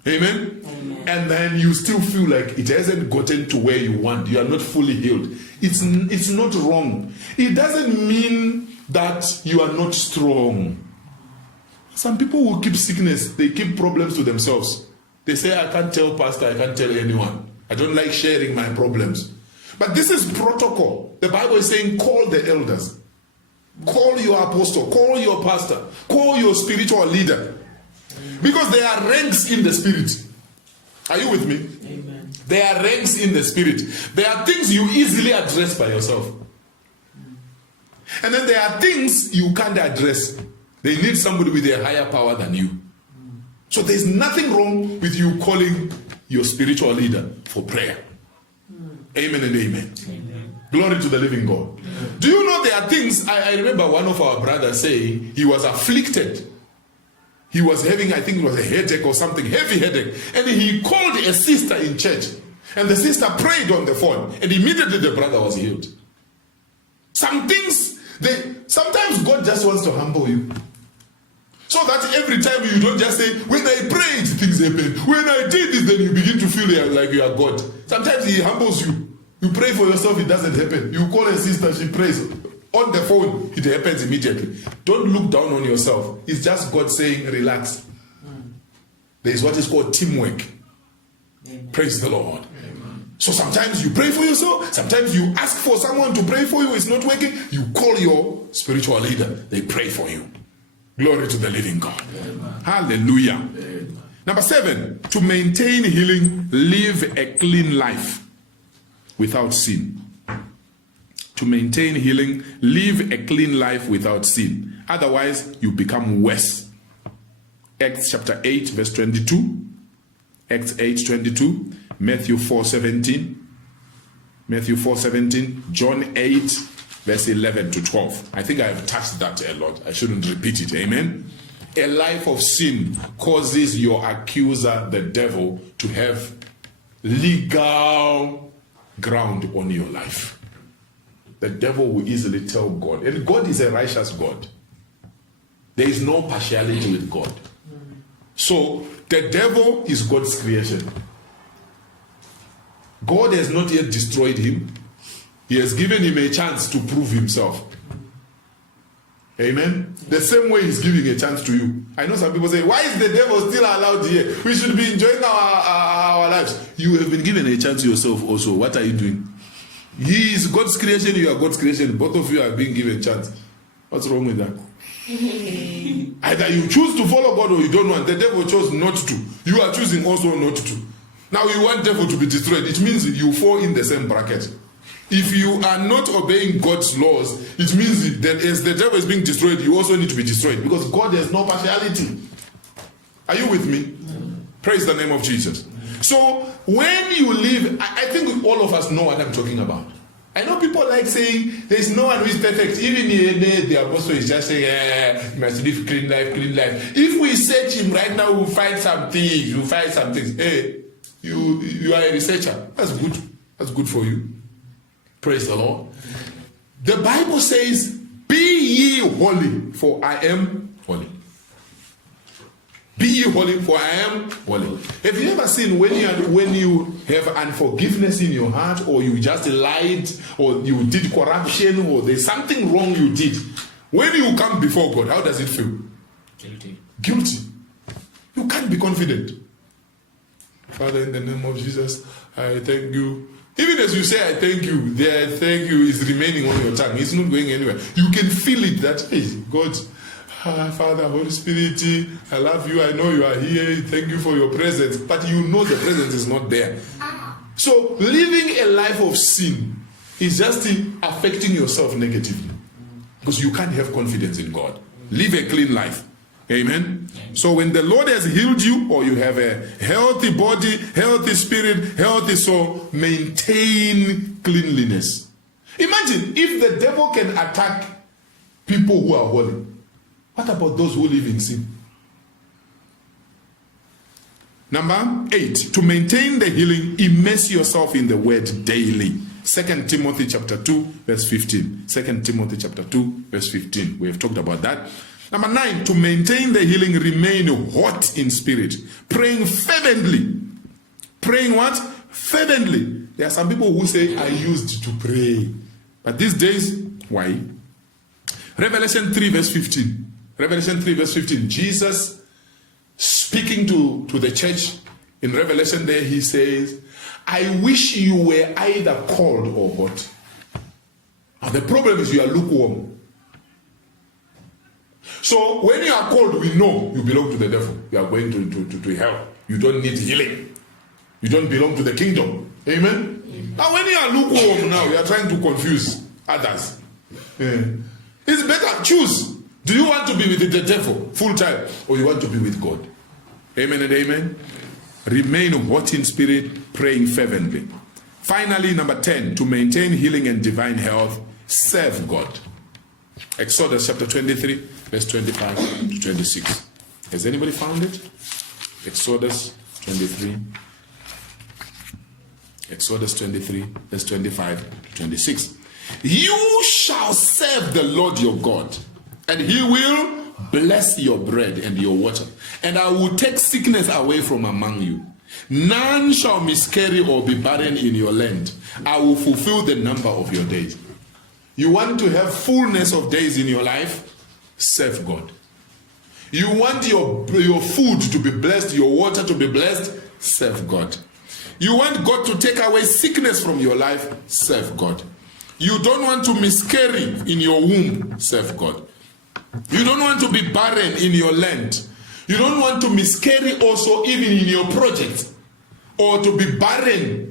Amen? Amen. And then you still feel like it hasn't gotten to where you want. You are not fully healed. It's not wrong. It doesn't mean that you are not strong. Some people will keep sickness. They keep problems to themselves. They say, I can't tell pastor, I can't tell anyone. I don't like sharing my problems. But this is protocol. The Bible is saying, call the elders. Call your apostle. Call your pastor. Call your spiritual leader. Because there are ranks in the spirit. Are you with me? Amen. There are ranks in the spirit. There are things you easily address by yourself. And then there are things you can't address. They need somebody with a higher power than you. So there's nothing wrong with you calling your spiritual leader for prayer. Amen and amen. Amen. Glory to the living God. Amen. Do you know there are things, I remember one of our brothers saying he was afflicted. He was having, I think it was a headache or something, heavy headache. And he called a sister in church. And the sister prayed on the phone. And immediately the brother was healed. Some things, sometimes God just wants to humble you. So that every time you don't just say, when I prayed, things happen. When I did this, then you begin to feel like you are God. Sometimes he humbles you. You pray for yourself, it doesn't happen. You call a sister, she prays. On the phone, it happens immediately. Don't look down on yourself. It's just God saying, relax. There is what is called teamwork. Amen. Praise the Lord. Amen. So sometimes you pray for yourself. Sometimes you ask for someone to pray for you. It's not working. You call your spiritual leader. They pray for you. Glory to the living God. Amen. Hallelujah. Amen. Number 7, to maintain healing, live a clean life without sin. To maintain healing, live a clean life without sin. Otherwise, you become worse. Acts chapter 8, verse 22. Acts 8:22. Matthew 4:17. Matthew 4:17. John 8, verse 11 to 12. I think I have touched that a lot. I shouldn't repeat it. Amen. A life of sin causes your accuser, the devil, to have legal ground on your life. The devil will easily tell God, and God is a righteous God. There is no partiality with God. So the devil is God's creation. God has not yet destroyed him. He has given him a chance to prove himself. Amen. The same way he's giving a chance to you. I know some people say, why is the devil still allowed here? We should be enjoying our lives. You have been given a chance yourself also. What are you doing? He is God's creation, you are God's creation. Both of you are being given a chance. What's wrong with that? Either you choose to follow God or you don't want. The devil chose not to. You are choosing also not to. Now you want the devil to be destroyed. It means you fall in the same bracket. If you are not obeying God's laws, it means that as the devil is being destroyed, you also need to be destroyed, because God has no partiality. Are you with me? Praise the name of Jesus. So when you live, I think all of us know what I'm talking about. I know people like saying there's no one who is perfect. Even the apostle is just saying, you must live clean life, clean life. If we search him right now, we'll find some things. We'll find some things. Hey, you are a researcher. That's good. That's good for you. Praise the Lord. The Bible says, be ye holy, for I am holy. Be ye holy, for I am holy. Have you ever seen when you have unforgiveness in your heart, or you just lied, or you did corruption, or there's something wrong you did? When you come before God, how does it feel? Guilty. Guilty. You can't be confident. Father, in the name of Jesus, I thank you. Even as you say, I thank you, the thank you is remaining on your tongue. It's not going anywhere. You can feel it that, hey, God, Father, Holy Spirit, I love you. I know you are here. Thank you for your presence. But you know the presence is not there. So living a life of sin is just affecting yourself negatively, because you can't have confidence in God. Live a clean life. Amen. So when the Lord has healed you, or you have a healthy body, healthy spirit, healthy soul, maintain cleanliness. Imagine if the devil can attack people who are holy. What about those who live in sin? Number 8, to maintain the healing, immerse yourself in the word daily. 2 Timothy chapter 2, verse 15. 2 Timothy chapter 2, verse 15. We have talked about that. Number 9, to maintain the healing, remain hot in spirit, praying fervently. Praying what? Fervently. There are some people who say, I used to pray. But these days, why? Revelation 3, verse 15. Revelation 3, verse 15. Jesus, speaking to the church in Revelation there, he says, I wish you were either cold or hot. And the problem is you are lukewarm. So when you are cold, we know you belong to the devil. You are going to hell. You don't need healing. You don't belong to the kingdom. Amen? Now when you are lukewarm now, you are trying to confuse others. Yeah. It's better, choose. Do you want to be with the devil full time, or you want to be with God? Amen and amen. Remain hot in spirit, praying fervently. Finally, number 10, to maintain healing and divine health, serve God. Exodus chapter 23, verse 25 to 26. Has anybody found it? Exodus 23. Exodus 23, verse 25 to 26. You shall serve the Lord your God, and he will bless your bread and your water, and I will take sickness away from among you. None shall miscarry or be barren in your land. I will fulfill the number of your days. You want to have fullness of days in your life? Serve God. You want your food to be blessed, your water to be blessed? Serve God. You want God to take away sickness from your life? Serve God. You don't want to miscarry in your womb? Serve God. You don't want to be barren in your land. You don't want to miscarry also even in your project, or to be barren.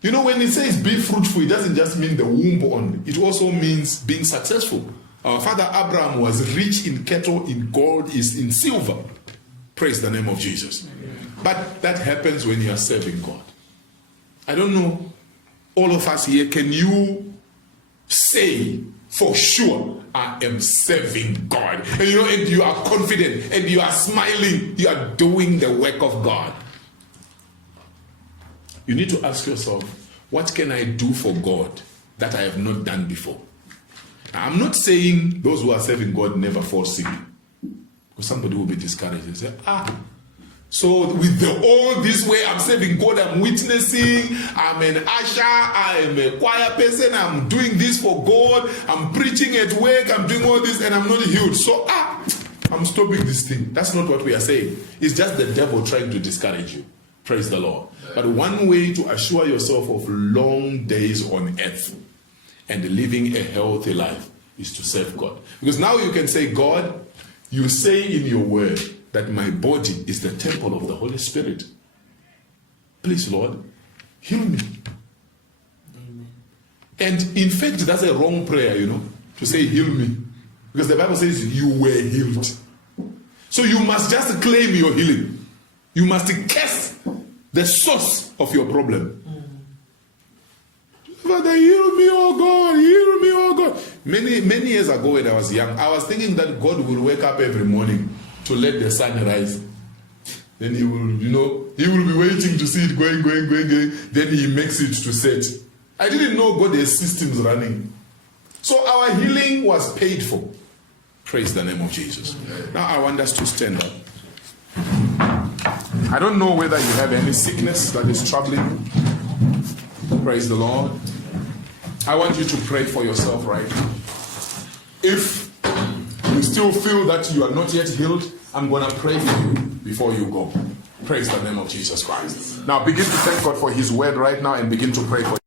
You know, when it says be fruitful, it doesn't just mean the womb only. It also means being successful. Our father Abraham was rich in cattle, in gold, in silver. Praise the name of Jesus. But that happens when you are serving God. I don't know, all of us here, can you say for sure, I am serving God? And and you are confident, and you are smiling, you are doing the work of God. You need to ask yourself, what can I do for God that I have not done before? Now, I'm not saying those who are serving God never fall sick. Because somebody will be discouraged and say, so with all this way I'm serving God, I'm witnessing, I'm an usher, I'm a choir person, I'm doing this for God, I'm preaching at work, I'm doing all this, and I'm not healed. So I'm stopping this thing. That's not what we are saying. It's just the devil trying to discourage you. Praise the Lord. But one way to assure yourself of long days on earth and living a healthy life is to serve God. Because now you can say, God, you say in your word that my body is the temple of the Holy Spirit. Please, Lord, heal me. Amen. And in fact, that's a wrong prayer, to say heal me. Because the Bible says you were healed. So you must just claim your healing. You must curse the source of your problem. Father, heal me, oh God, heal me, oh God. Many years ago when I was young, I was thinking that God will wake up every morning to let the sun rise. Then he will, he will be waiting to see it going. Then he makes it to set. I didn't know God has systems running. So our healing was paid for. Praise the name of Jesus. Now I want us to stand up. I don't know whether you have any sickness that is troubling you. Praise the Lord. I want you to pray for yourself right now. If you still feel that you are not yet healed, I'm going to pray for you before you go. Praise the name of Jesus Christ. Now begin to thank God for his word right now and begin to pray for